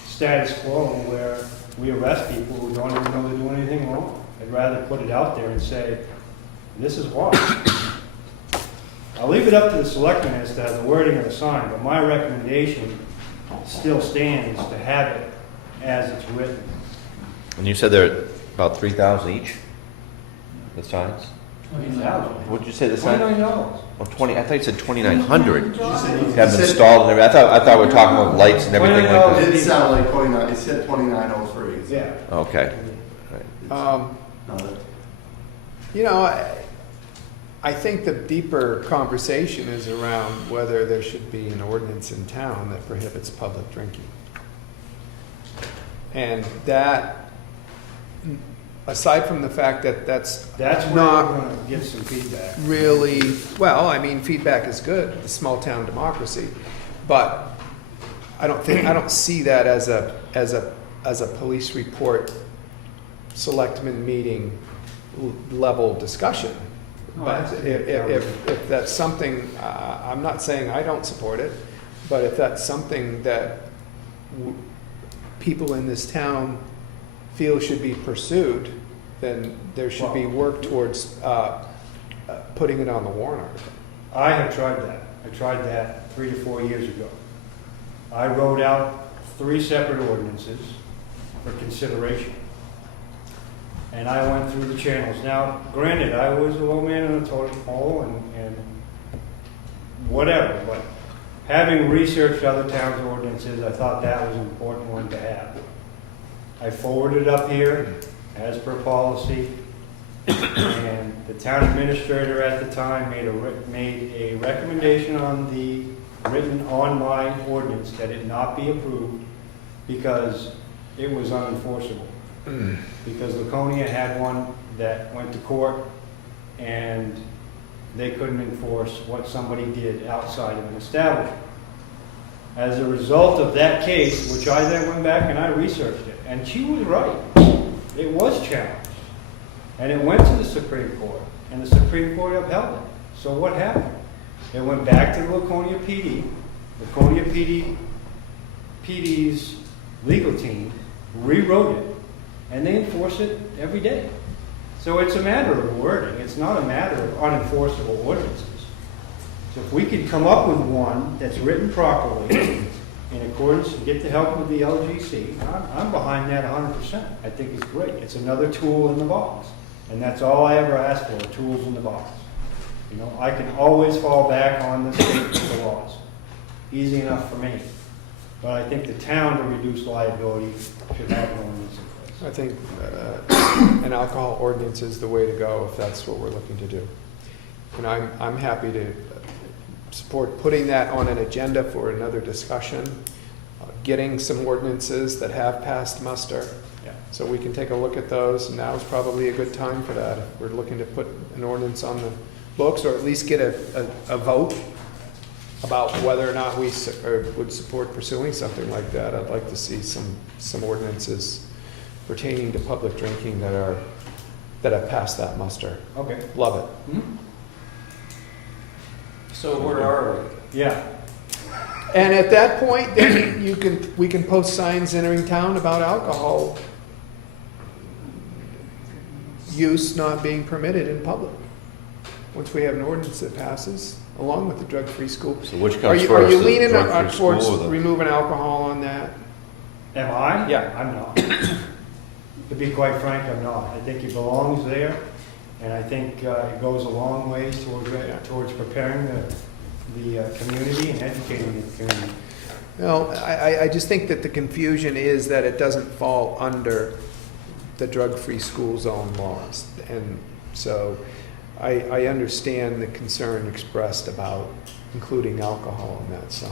status quo where we arrest people who don't even know they're doing anything wrong. I'd rather put it out there and say, this is why. I'll leave it up to the selectmen as to the wording of the sign, but my recommendation still stands to have it as it's written. And you said they're about 3,000 each? The signs? $20,000. What'd you say the sign? $29. Oh, 20, I thought you said 2,900. You Have them installed and everything. I thought we were talking about lights and everything like It that. did sound like 29, it said 2903. Yeah. Okay. No, that- You know, I think the deeper conversation is around whether there should be an ordinance in town that prohibits public drinking. And that, aside from the fact that that's That's where not we're going to get some feedback. really, well, I mean, feedback is good, it's small town democracy, but I don't see that as a police report, selectmen meeting level discussion. But if that's something, I'm not saying I don't support it, but if that's something that people in this town feel should be pursued, then there should be work towards putting it on the warrant article. I have tried that. I tried that 3 to 4 years ago. I wrote out 3 separate ordinances for consideration. And I went through the channels. Now, granted, I was a low man on a totem pole and whatever, but having researched other towns' ordinances, I thought that was an important one to have. I forwarded it up here as per policy, and the town administrator at the time made a recommendation on the written on my ordinance that it not be approved because it was unenforceable. Because Laconia had one that went to court and they couldn't enforce what somebody did outside of an establishment. As a result of that case, which I then went back and I researched it, and she was right. It was challenged. And it went to the Supreme Court, and the Supreme Court upheld it. So what happened? It went back to the Laconia PD. Laconia PD's legal team rewrote it, and they enforce it every day. So it's a matter of wording. It's not a matter of unenforceable ordinances. So if we could come up with one that's written properly in accordance, get the help with the LGC. I'm behind that 100%. I think it's great. It's another tool in the box. And that's all I ever ask for, tools in the box. You know, I can always fall back on the state with the laws. Easy enough for me. But I think the town, to reduce liability, should have an ordinance in place. I think an alcohol ordinance is the way to go if that's what we're looking to do. And I'm happy to support putting that on an agenda for another discussion, getting some ordinances that have passed muster. Yeah. So we can take a look at those. Now is probably a good time for that. If we're looking to put an ordinance on the books, or at least get a vote about whether or not we would support pursuing something like that. I'd like to see some ordinances pertaining to public drinking that have passed that muster. Okay. Love it. Hmm? So where are we? Yeah. And at that point, then we can post signs entering town about alcohol use not being permitted in public. Once we have an ordinance that passes, along with the drug-free school. So which Are comes you first? the leaning drug-free towards school or the- removing alcohol on that? Am I? Yeah. I'm not. To be quite frank, I'm not. I think it belongs there, and I think it goes a long ways towards preparing the community and educating the community. No, I just think that the confusion is that it doesn't fall under the drug-free school zone laws. And so I understand the concern expressed about including alcohol on that sign.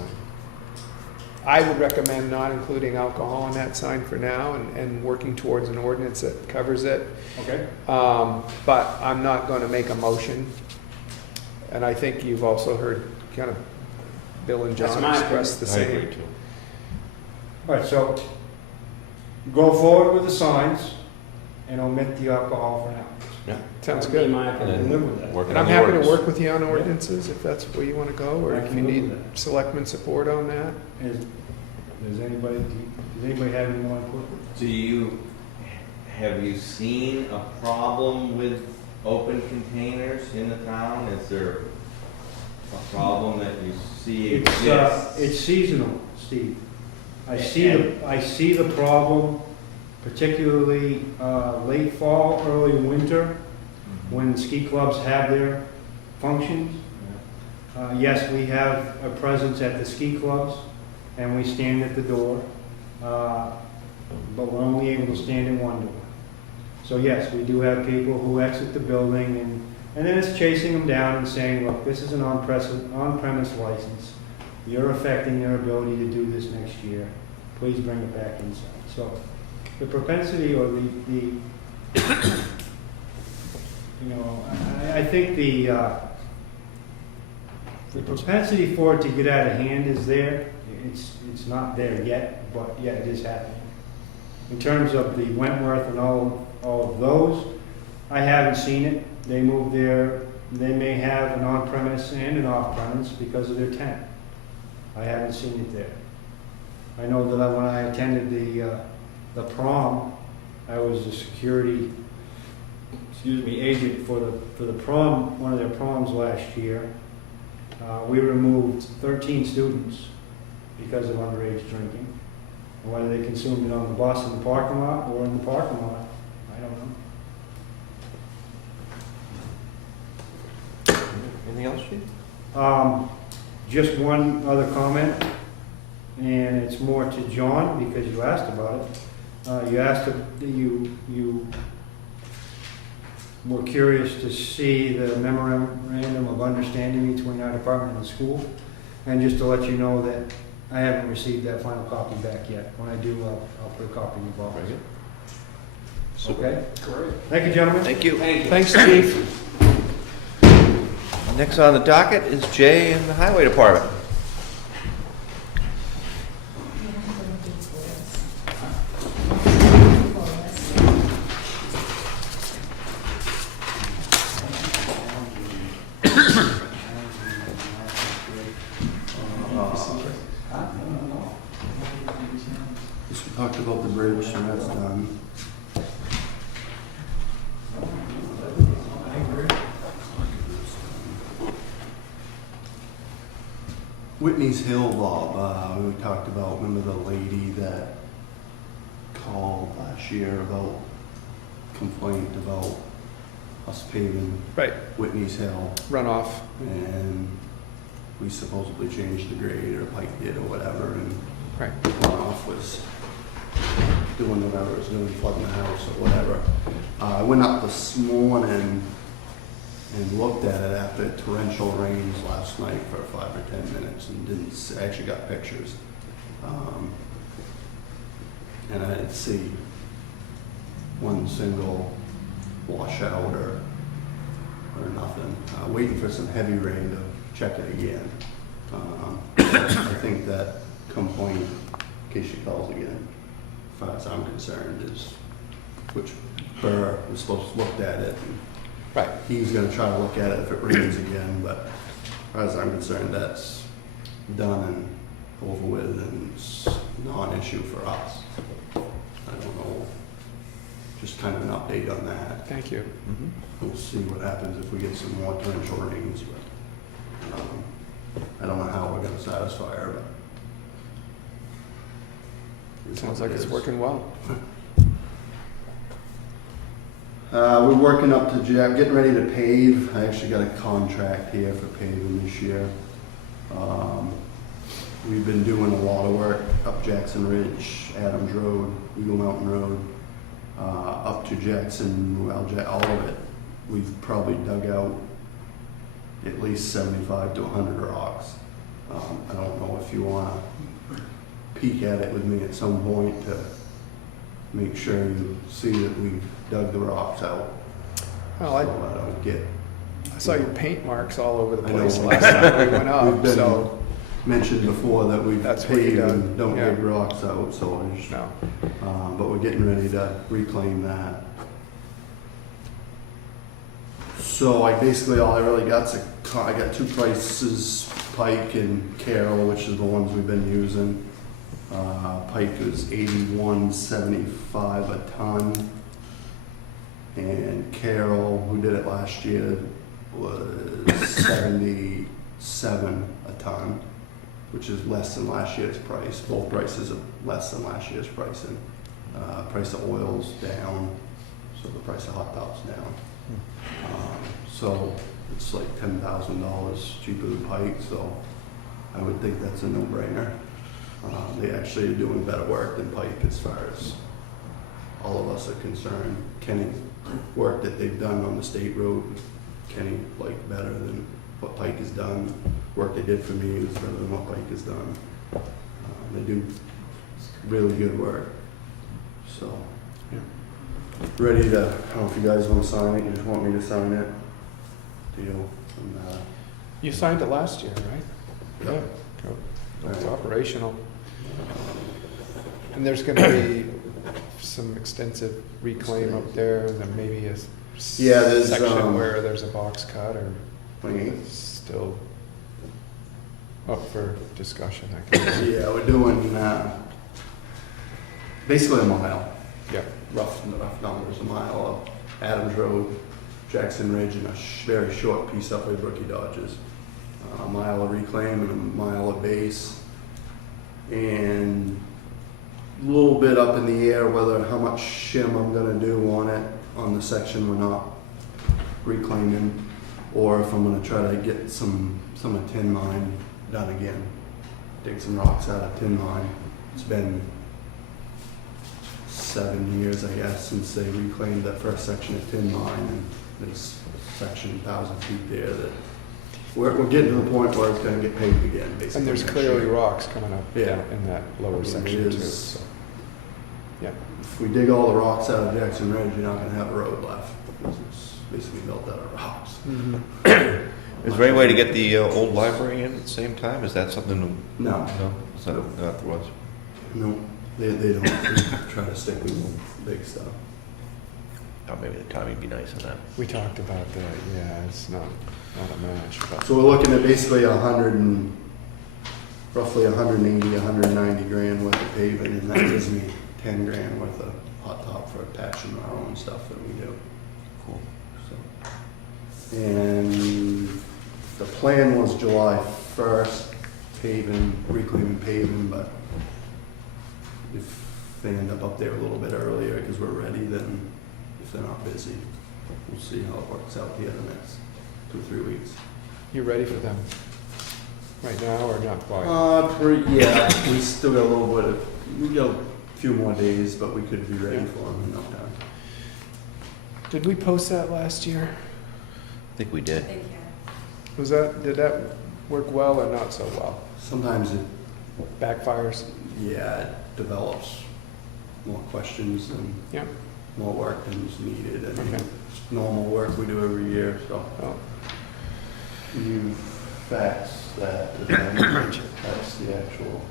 I would recommend not including alcohol on that sign for now and working towards an ordinance that covers it. Okay. But I'm not going to make a motion. And I think you've also heard kind of Bill and That's John my express the I same. agree too. All right, so go forward with the signs and omit the alcohol for now. Yeah. Sounds That would be good. my And opinion. then Live with that. working And I'm on the happy to ordinance. work with you on ordinances if that's where you want to go, or I if can you live need with that. selectmen support on that. Does anybody have any more input? Have you seen a problem with open containers in the town? Is there a problem that you see exists? It's seasonal, Steve. I see the problem, particularly late fall, early winter, when ski clubs have their functions. Yes, we have a presence at the ski clubs, and we stand at the door, but we're only able to stand in one door. So yes, we do have people who exit the building, and then it's chasing them down and saying, look, this is an on-premise license. You're affecting their ability to do this next year. Please bring it back inside. So the propensity or I think the propensity for it to get out of hand is there. It's not there yet, but yeah, it is happening. In terms of the Wentworth and all of those, I haven't seen it. They move there. They may have an on-premise and an off-premise because of their tent. I haven't seen it there. I know that when I attended the prom, I was the security, agent for the prom, one of their proms last year. We removed 13 students because of underage drinking. And whether they consumed it on the bus in the parking lot or in the parking lot, I don't know. Anything else, Chief? Just one other comment, and it's more to John because you asked about it. You were curious to see the memorandum of understanding between our department and the school, and just to let you know that I haven't received that final copy back yet. When I do, I'll put a copy in the box. Very good. Super. Okay. Great. Thank you, gentlemen. Thank you. Thank you. Thanks, Chief. Next on the docket is Jay in the Highway Department. Just talked about the bridge, so that's done. Whitney's Hill, Bob, we talked about, remember the lady that called last year about, complaint about us paving Right, Whitney's Hill, runoff. and we supposedly changed the grade, or Pike did, or whatever, and Right. runoff was doing whatever it was doing, flooding the house or whatever. I went up this morning and looked at it after torrential rains last night for 5 or 10 minutes, and actually got pictures. And I didn't see one single washout or nothing. Waiting for some heavy rain to check it again. I think that complaint, in case she calls again, as far as I'm concerned, is which Burr was supposed to look at it. And Right. he's gonna try to look at it if it rains again, but as far as I'm concerned, that's done and over with, and it's non-issue for us. I don't know, just kind of an update on that. Thank you. We'll see what happens if we get some more torrential rains, but I don't know how we're gonna satisfy her, but. it's Sounds what like it it's is. working well. We're working up to, getting ready to pave. I actually got a contract here for paving this year. We've been doing a lot of work up Jackson Ridge, Adams Road, Eagle Mountain Road, up to Jackson, well, all of it. We've probably dug out at least 75 to 100 rocks. I don't know if you want to peek at it with me at some point to make sure you see that we've dug the rocks out. Well, So I don't get. I saw your paint marks all over the I know. place last time we went We've up, been- so, Mentioned before that we've That's what you paved done, and don't yeah. dig rocks out, so I just, no. but we're getting ready to reclaim that. So I basically, all I really got's I got 2 prices, Pike and Carroll, which is the ones we've been using. Pike is $81.75 a ton. And Carroll, who did it last year, was $77 a ton, which is less than last year's price. Both prices are less than last year's pricing. Price of oil's down, so the price of hot top's down. So it's like $10,000 cheaper than Pike, so I would think that's a no-brainer. They actually are doing better work than Pike as far as all of us are concerned. Kenny, work that they've done on the state road, Kenny liked better than what Pike has done. Work they did for me is better than what Pike has done. They do really good work. So, ready to, I don't know if you guys want to sign it, you just want me to sign it. Deal. And, You signed it last year, right? Yeah. Cool. It's Right. operational. And there's gonna be some extensive reclaim up there, and then maybe a Yeah, there's, section where there's a box cut, or what do you mean? it's still up for discussion, I guess. Yeah, we're doing basically a mile, Yeah, rough numbers, a mile of Adams Road, Jackson Ridge, and a very short piece up with Rookie Dodges. A mile of reclaim and a mile of base. And a little bit up in the air whether how much shim I'm gonna do on it, on the section we're not reclaiming, or if I'm gonna try to get some of tin mine done again. Dig some rocks out of tin mine. It's been 7 years, I guess, since they reclaimed that first section of tin mine, and there's a section 1,000 feet there that we're getting to the point where it's gonna get paved again, basically. and there's next clearly year. rocks coming up Yeah. down in that I lower mean, section it too, is- so. Yeah, If we dig all the rocks out of Jackson Ridge, you're not gonna have a road left, because it's basically built out of rocks. Is there any way to get the old library in at the same time? Is that something? No, No, is that not the ones? no, they don't. They try to stick with big stuff. Oh, maybe the timing would be nice on that. we talked about that, yeah, it's not a match, but, So we're looking at basically roughly 180, 190 grand worth of paving, and that gives me 10 grand worth of hot top for patching our own stuff that we do. Cool. So, and the plan was July 1st paving, reclaiming paving, but if they end up there a little bit earlier because we're ready, then if they're not busy, we'll see how it works out here the next 2 or 3 weeks. You ready for them right now or not quite? Yeah, we still got a little bit of, we got a few more days, but we could be ready for them in no time. Did we post that last year? I think we did. Thank you. Did that work well or not so well? Sometimes it, Backfires? yeah, it develops more questions and Yeah. more work than is needed, and Okay. it's normal work we do every year, so. Oh, You fax that to them, that's the actual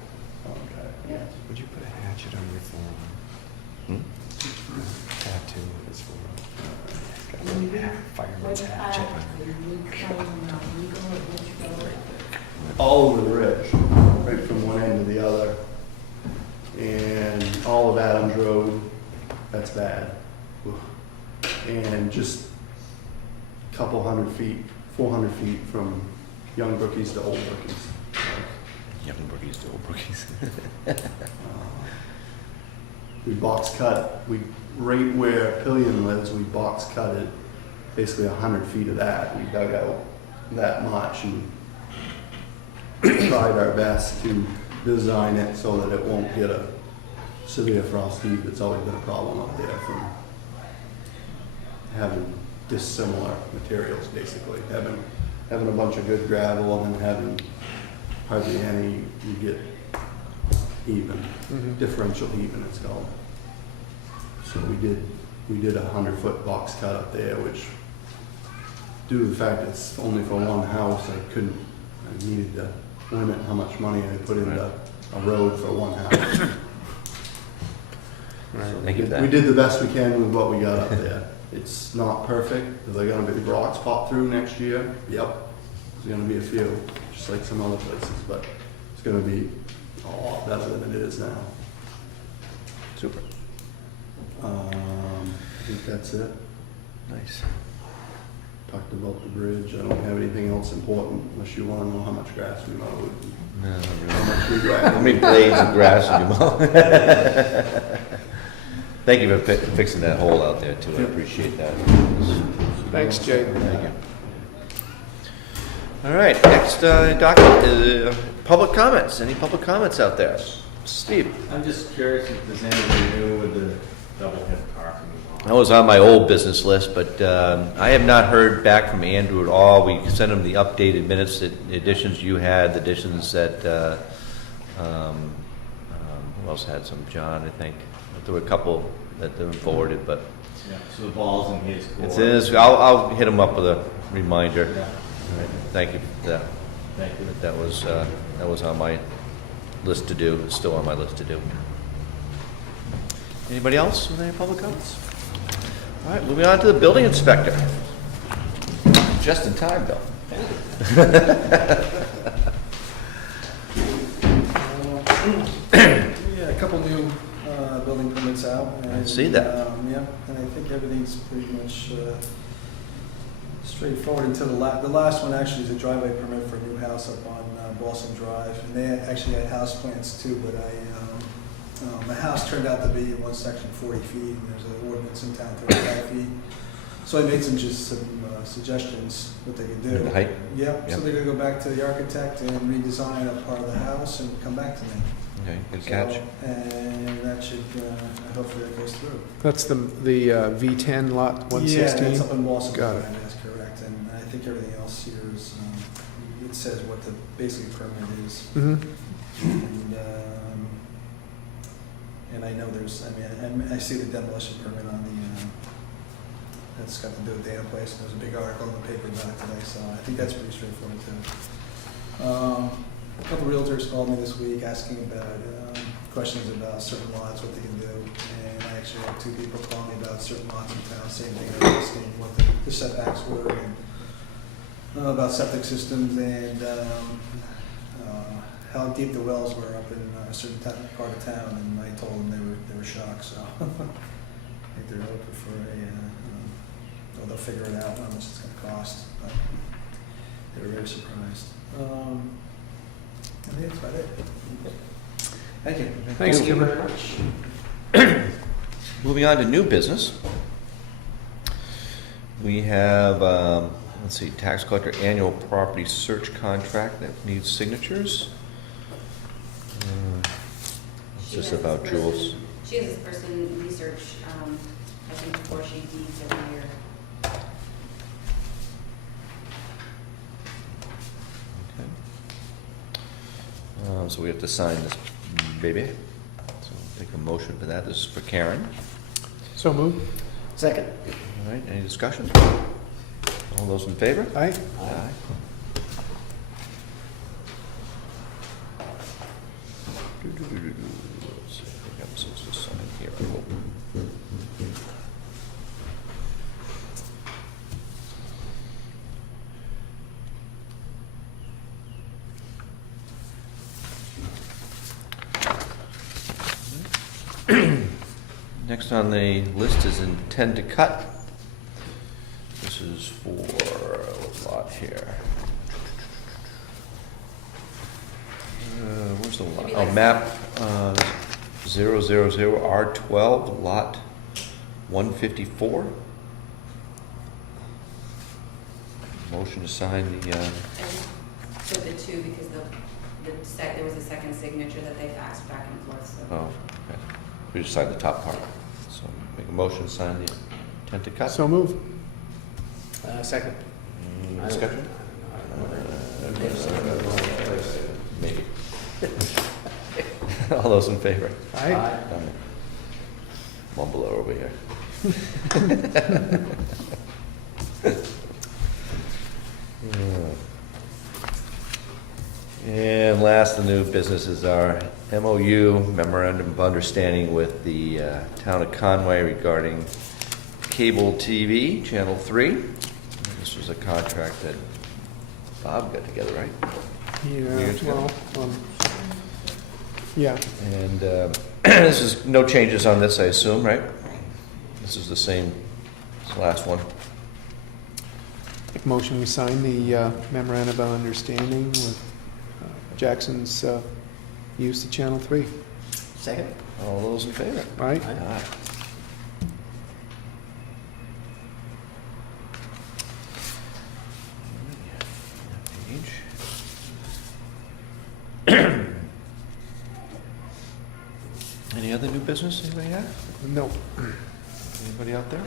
contract. Yeah. would you put a hatchet on your form? Tattoo is for. It's got a little fireman's hatchet. All over the ridge, right from one end to the other. And all of Adams Road, that's bad. Oof. And just a couple 100 feet, 400 feet from young brookies to old brookies. Young brookies to old brookies. We box cut, right where Pillion lives, we box cut it, basically 100 feet of that. We dug out that much and tried our best to design it so that it won't get a severe frost heave. It's always been a problem up there from having dissimilar materials, basically. Having a bunch of good gravel and then having hardly any, you get even, differential even it's called. So we did a 100-foot box cut up there, which due to the fact it's only for one house, I needed to limit how much money I put into a road for one house. So Thank you for we that. did the best we can with what we got up there. It's not perfect. Are there gonna be rocks pop through next year? Yep. There's gonna be a few, just like some other places, but it's gonna be a lot better than it is now. Super. I think that's it. Nice. Talked about the bridge. I don't have anything else important unless you wanna know how much grass we mowed. No, not really. How much we How grabbed. many blades of grass did you mow? Thank you for fixing that hole out there too. I appreciate that. Thanks, Jay. Thank you. All right, next document is public comments. Any public comments out there? Steve? I'm just curious if there's anything new with the double head parking. That was on my old business list, but I have not heard back from Andrew at all. We sent him the updated minutes, the additions you had, the additions that, who else had some? John, I think. There were a couple that they forwarded, but Yeah, so the ball's in his court. it's in his, I'll hit him up with a reminder. Yeah, All right, thank you for that. thank you. That was on my list to do. It's still on my list to do. Anybody else with any public comments? All right, moving on to the building inspector. Just in time, Bill. Yeah, a couple new building permits out. I see that. Yeah, and I think everything's pretty much straightforward until the last one actually is a driveway permit for a new house up on Boston Drive. And they actually had house plans too, but my house turned out to be in one section 40 feet, and there's an ordinance in town 35 feet. So I made some suggestions what they could do. The height? Yep, Yep. so they're gonna go back to the architect and redesign a part of the house and come back to me. Okay, good catch. So, and that should, hopefully that goes through. That's the V10 lot 116? Yeah, that's up in Walson. Got it. That's correct, and I think everything else here is, it says what the basic permit is. And I know there's, I see the demolition permit on the, that's got to do with Dana Place. There's a big article in the paper about it today, so I think that's pretty straightforward too. A couple realtors called me this week asking about questions about certain lots, what they can do. And I actually had 2 people call me about certain lots in town, same thing, asking what the setbacks were and about septic systems and how deep the wells were up in a certain part of town. And I told them they were shocked, so I think they're looking for well, they'll figure it out how much it's going to cost. But they were very surprised. I think that's about it. Thank you. Thanks, Thank you Kimber. very much. Moving on to new business. We have, let's see, tax collector annual property search contract that needs signatures. What's She this has about, this person- Jules? She has this person research, I think before she deeds every year. Okay. So we have to sign this baby. So take a motion for that. This is for Karen. So moved. Second. All right, any discussion? All those in favor? Aye. Aye. Let's see, I think I'm supposed to sign here, I hope. Next on the list is intend to cut. This is for what lot here? Where's the lot? Maybe Oh, like- map 000R12, lot 154. Motion to sign the, And so the two, because there was a second signature that they faxed back and forth, so. oh, okay. We just signed the top part. So make a motion to sign the intent to cut. So moved. Second. Any discussion? Maybe. All those in favor? Aye. Aye. Mumbler over here. And last, the new business is our MOU, Memorandum of Understanding with the Town of Conway regarding cable TV, Channel 3. This was a contract that Bob got together, right? Yeah, Years ago. well, yeah. And this is, no changes on this, I assume, right? This is the same as the last one. Make motion we sign the memorandum of understanding with Jackson's use of Channel 3. Second. All those in favor? Aye. Aye. Any other new business anybody have? No. Anybody out there?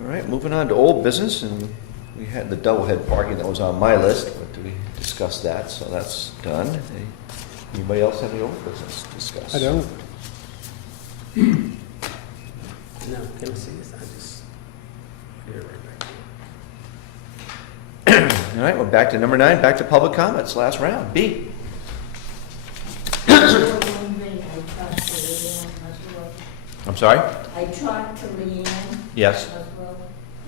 All right, moving on to old business, and we had the double head parking that was on my list, but we discussed that, so that's done. Anybody else have any old business to discuss? I don't. No, can I see this? I just, here, right back. All right, we're back to number 9, back to public comments, last round. B. I'm sorry? I talked to Leanne. Yes. Oswald,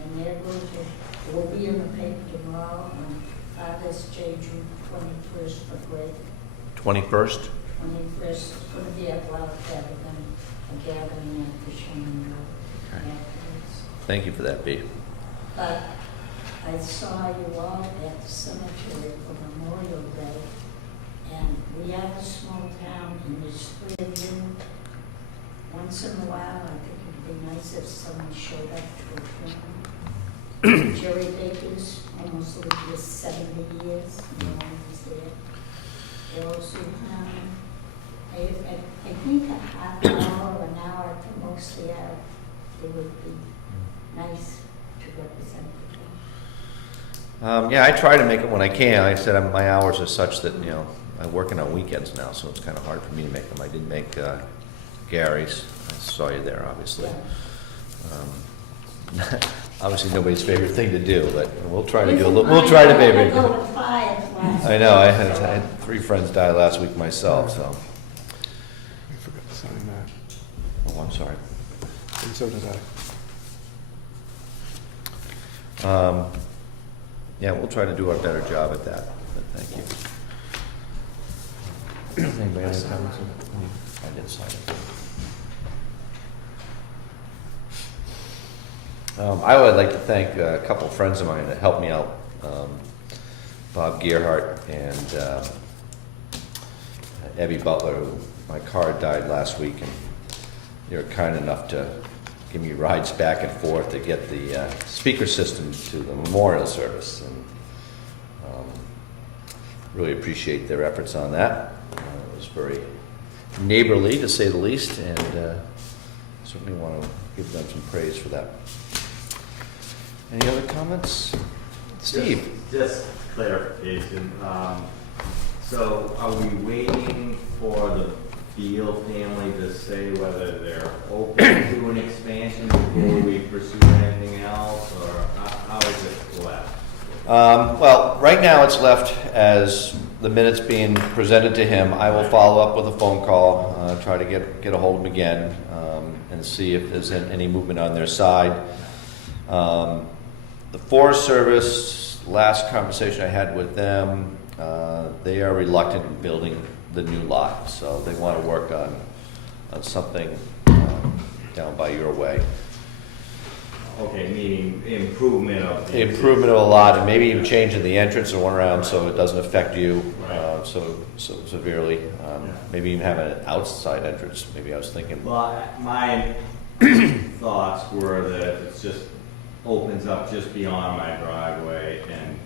and they're going to, it will be in the paper tomorrow on Father's Day, June 21st for grade 21st. 21st. It's going to be at Wild Cabin, a gathering at the Shannon Road Okay. afterwards. Thank you for that, B. But I saw you all at the cemetery for Memorial Day, and we are a small town, and there's 3 of you. Once in a while, I think it'd be nice if someone showed up to a funeral. Jerry Baker's almost lived here 70 years, no one was there. They also I think a half hour or an hour at the most there, it would be nice to represent people. Yeah, I try to make it when I can. Like I said, my hours are such that, I'm working on weekends now, so it's kind of hard for me to make them. I did make Gary's. I saw you there, obviously. Obviously, nobody's favorite thing to do, but we'll try to do a little. We'll try to I maybe. go to 5 last I know. I had 3 friends die last week myself, so. I forgot to sign that. Oh, I'm sorry. And so did I. Yeah, we'll try to do our better job at that. But thank you. Anybody have any comments? I didn't sign it. I would like to thank a couple of friends of mine that helped me out Bob Gearhart and Abby Butler, who my car died last week, and they were kind enough to give me rides back and forth to get the speaker system to the memorial service. And really appreciate their efforts on that. It was very neighborly, to say the least, and certainly want to give them some praise for that. Any other comments? Steve? Just clarification. So are we waiting for the Beal family to say whether they're open to an expansion before we pursue anything else, or how is it left? Well, right now it's left as the minutes being presented to him. I will follow up with a phone call, try to get a hold of him again, and see if there's any movement on their side. The Forest Service, last conversation I had with them, they are reluctant in building the new lot, so they want to work on something down by your way. Okay, meaning improvement of the Improvement of a lot, and maybe even changing the entrance or one around so it doesn't affect you so severely. Maybe even have an outside entrance. Maybe I was thinking. Well, my thoughts were that it just opens up just beyond my driveway, and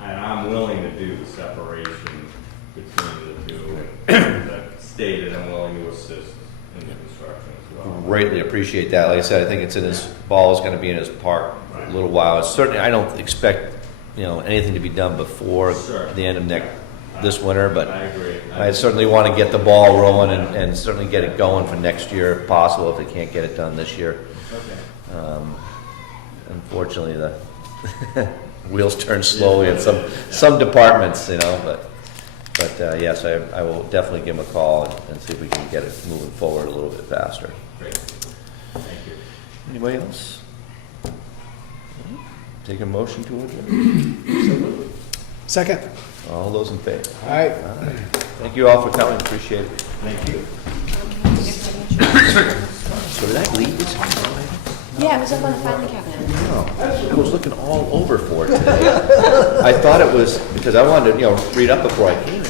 I'm willing to do the separation between the two. And I've stated I'm willing to assist in the construction as well. Greatly appreciate that. Like I said, I think it's in his ball is going to be in his park a little while. It's certainly, I don't expect anything to be done before the end of this winter, but I agree. I certainly want to get the ball rolling and certainly get it going for next year if possible, if they can't get it done this year. Okay. Unfortunately, the wheels turn slowly in some departments, but yes, I will definitely give him a call and see if we can get it moving forward a little bit faster. Great. Thank you. Anybody else? Take a motion to adjourn. Second. All those in favor? All right. Thank you all for coming. Appreciate it. Thank you. So did I leave this? Yeah, it was up on the filing cabinet. No, I was looking all over for it today. I thought it was because I wanted to, read up before I came.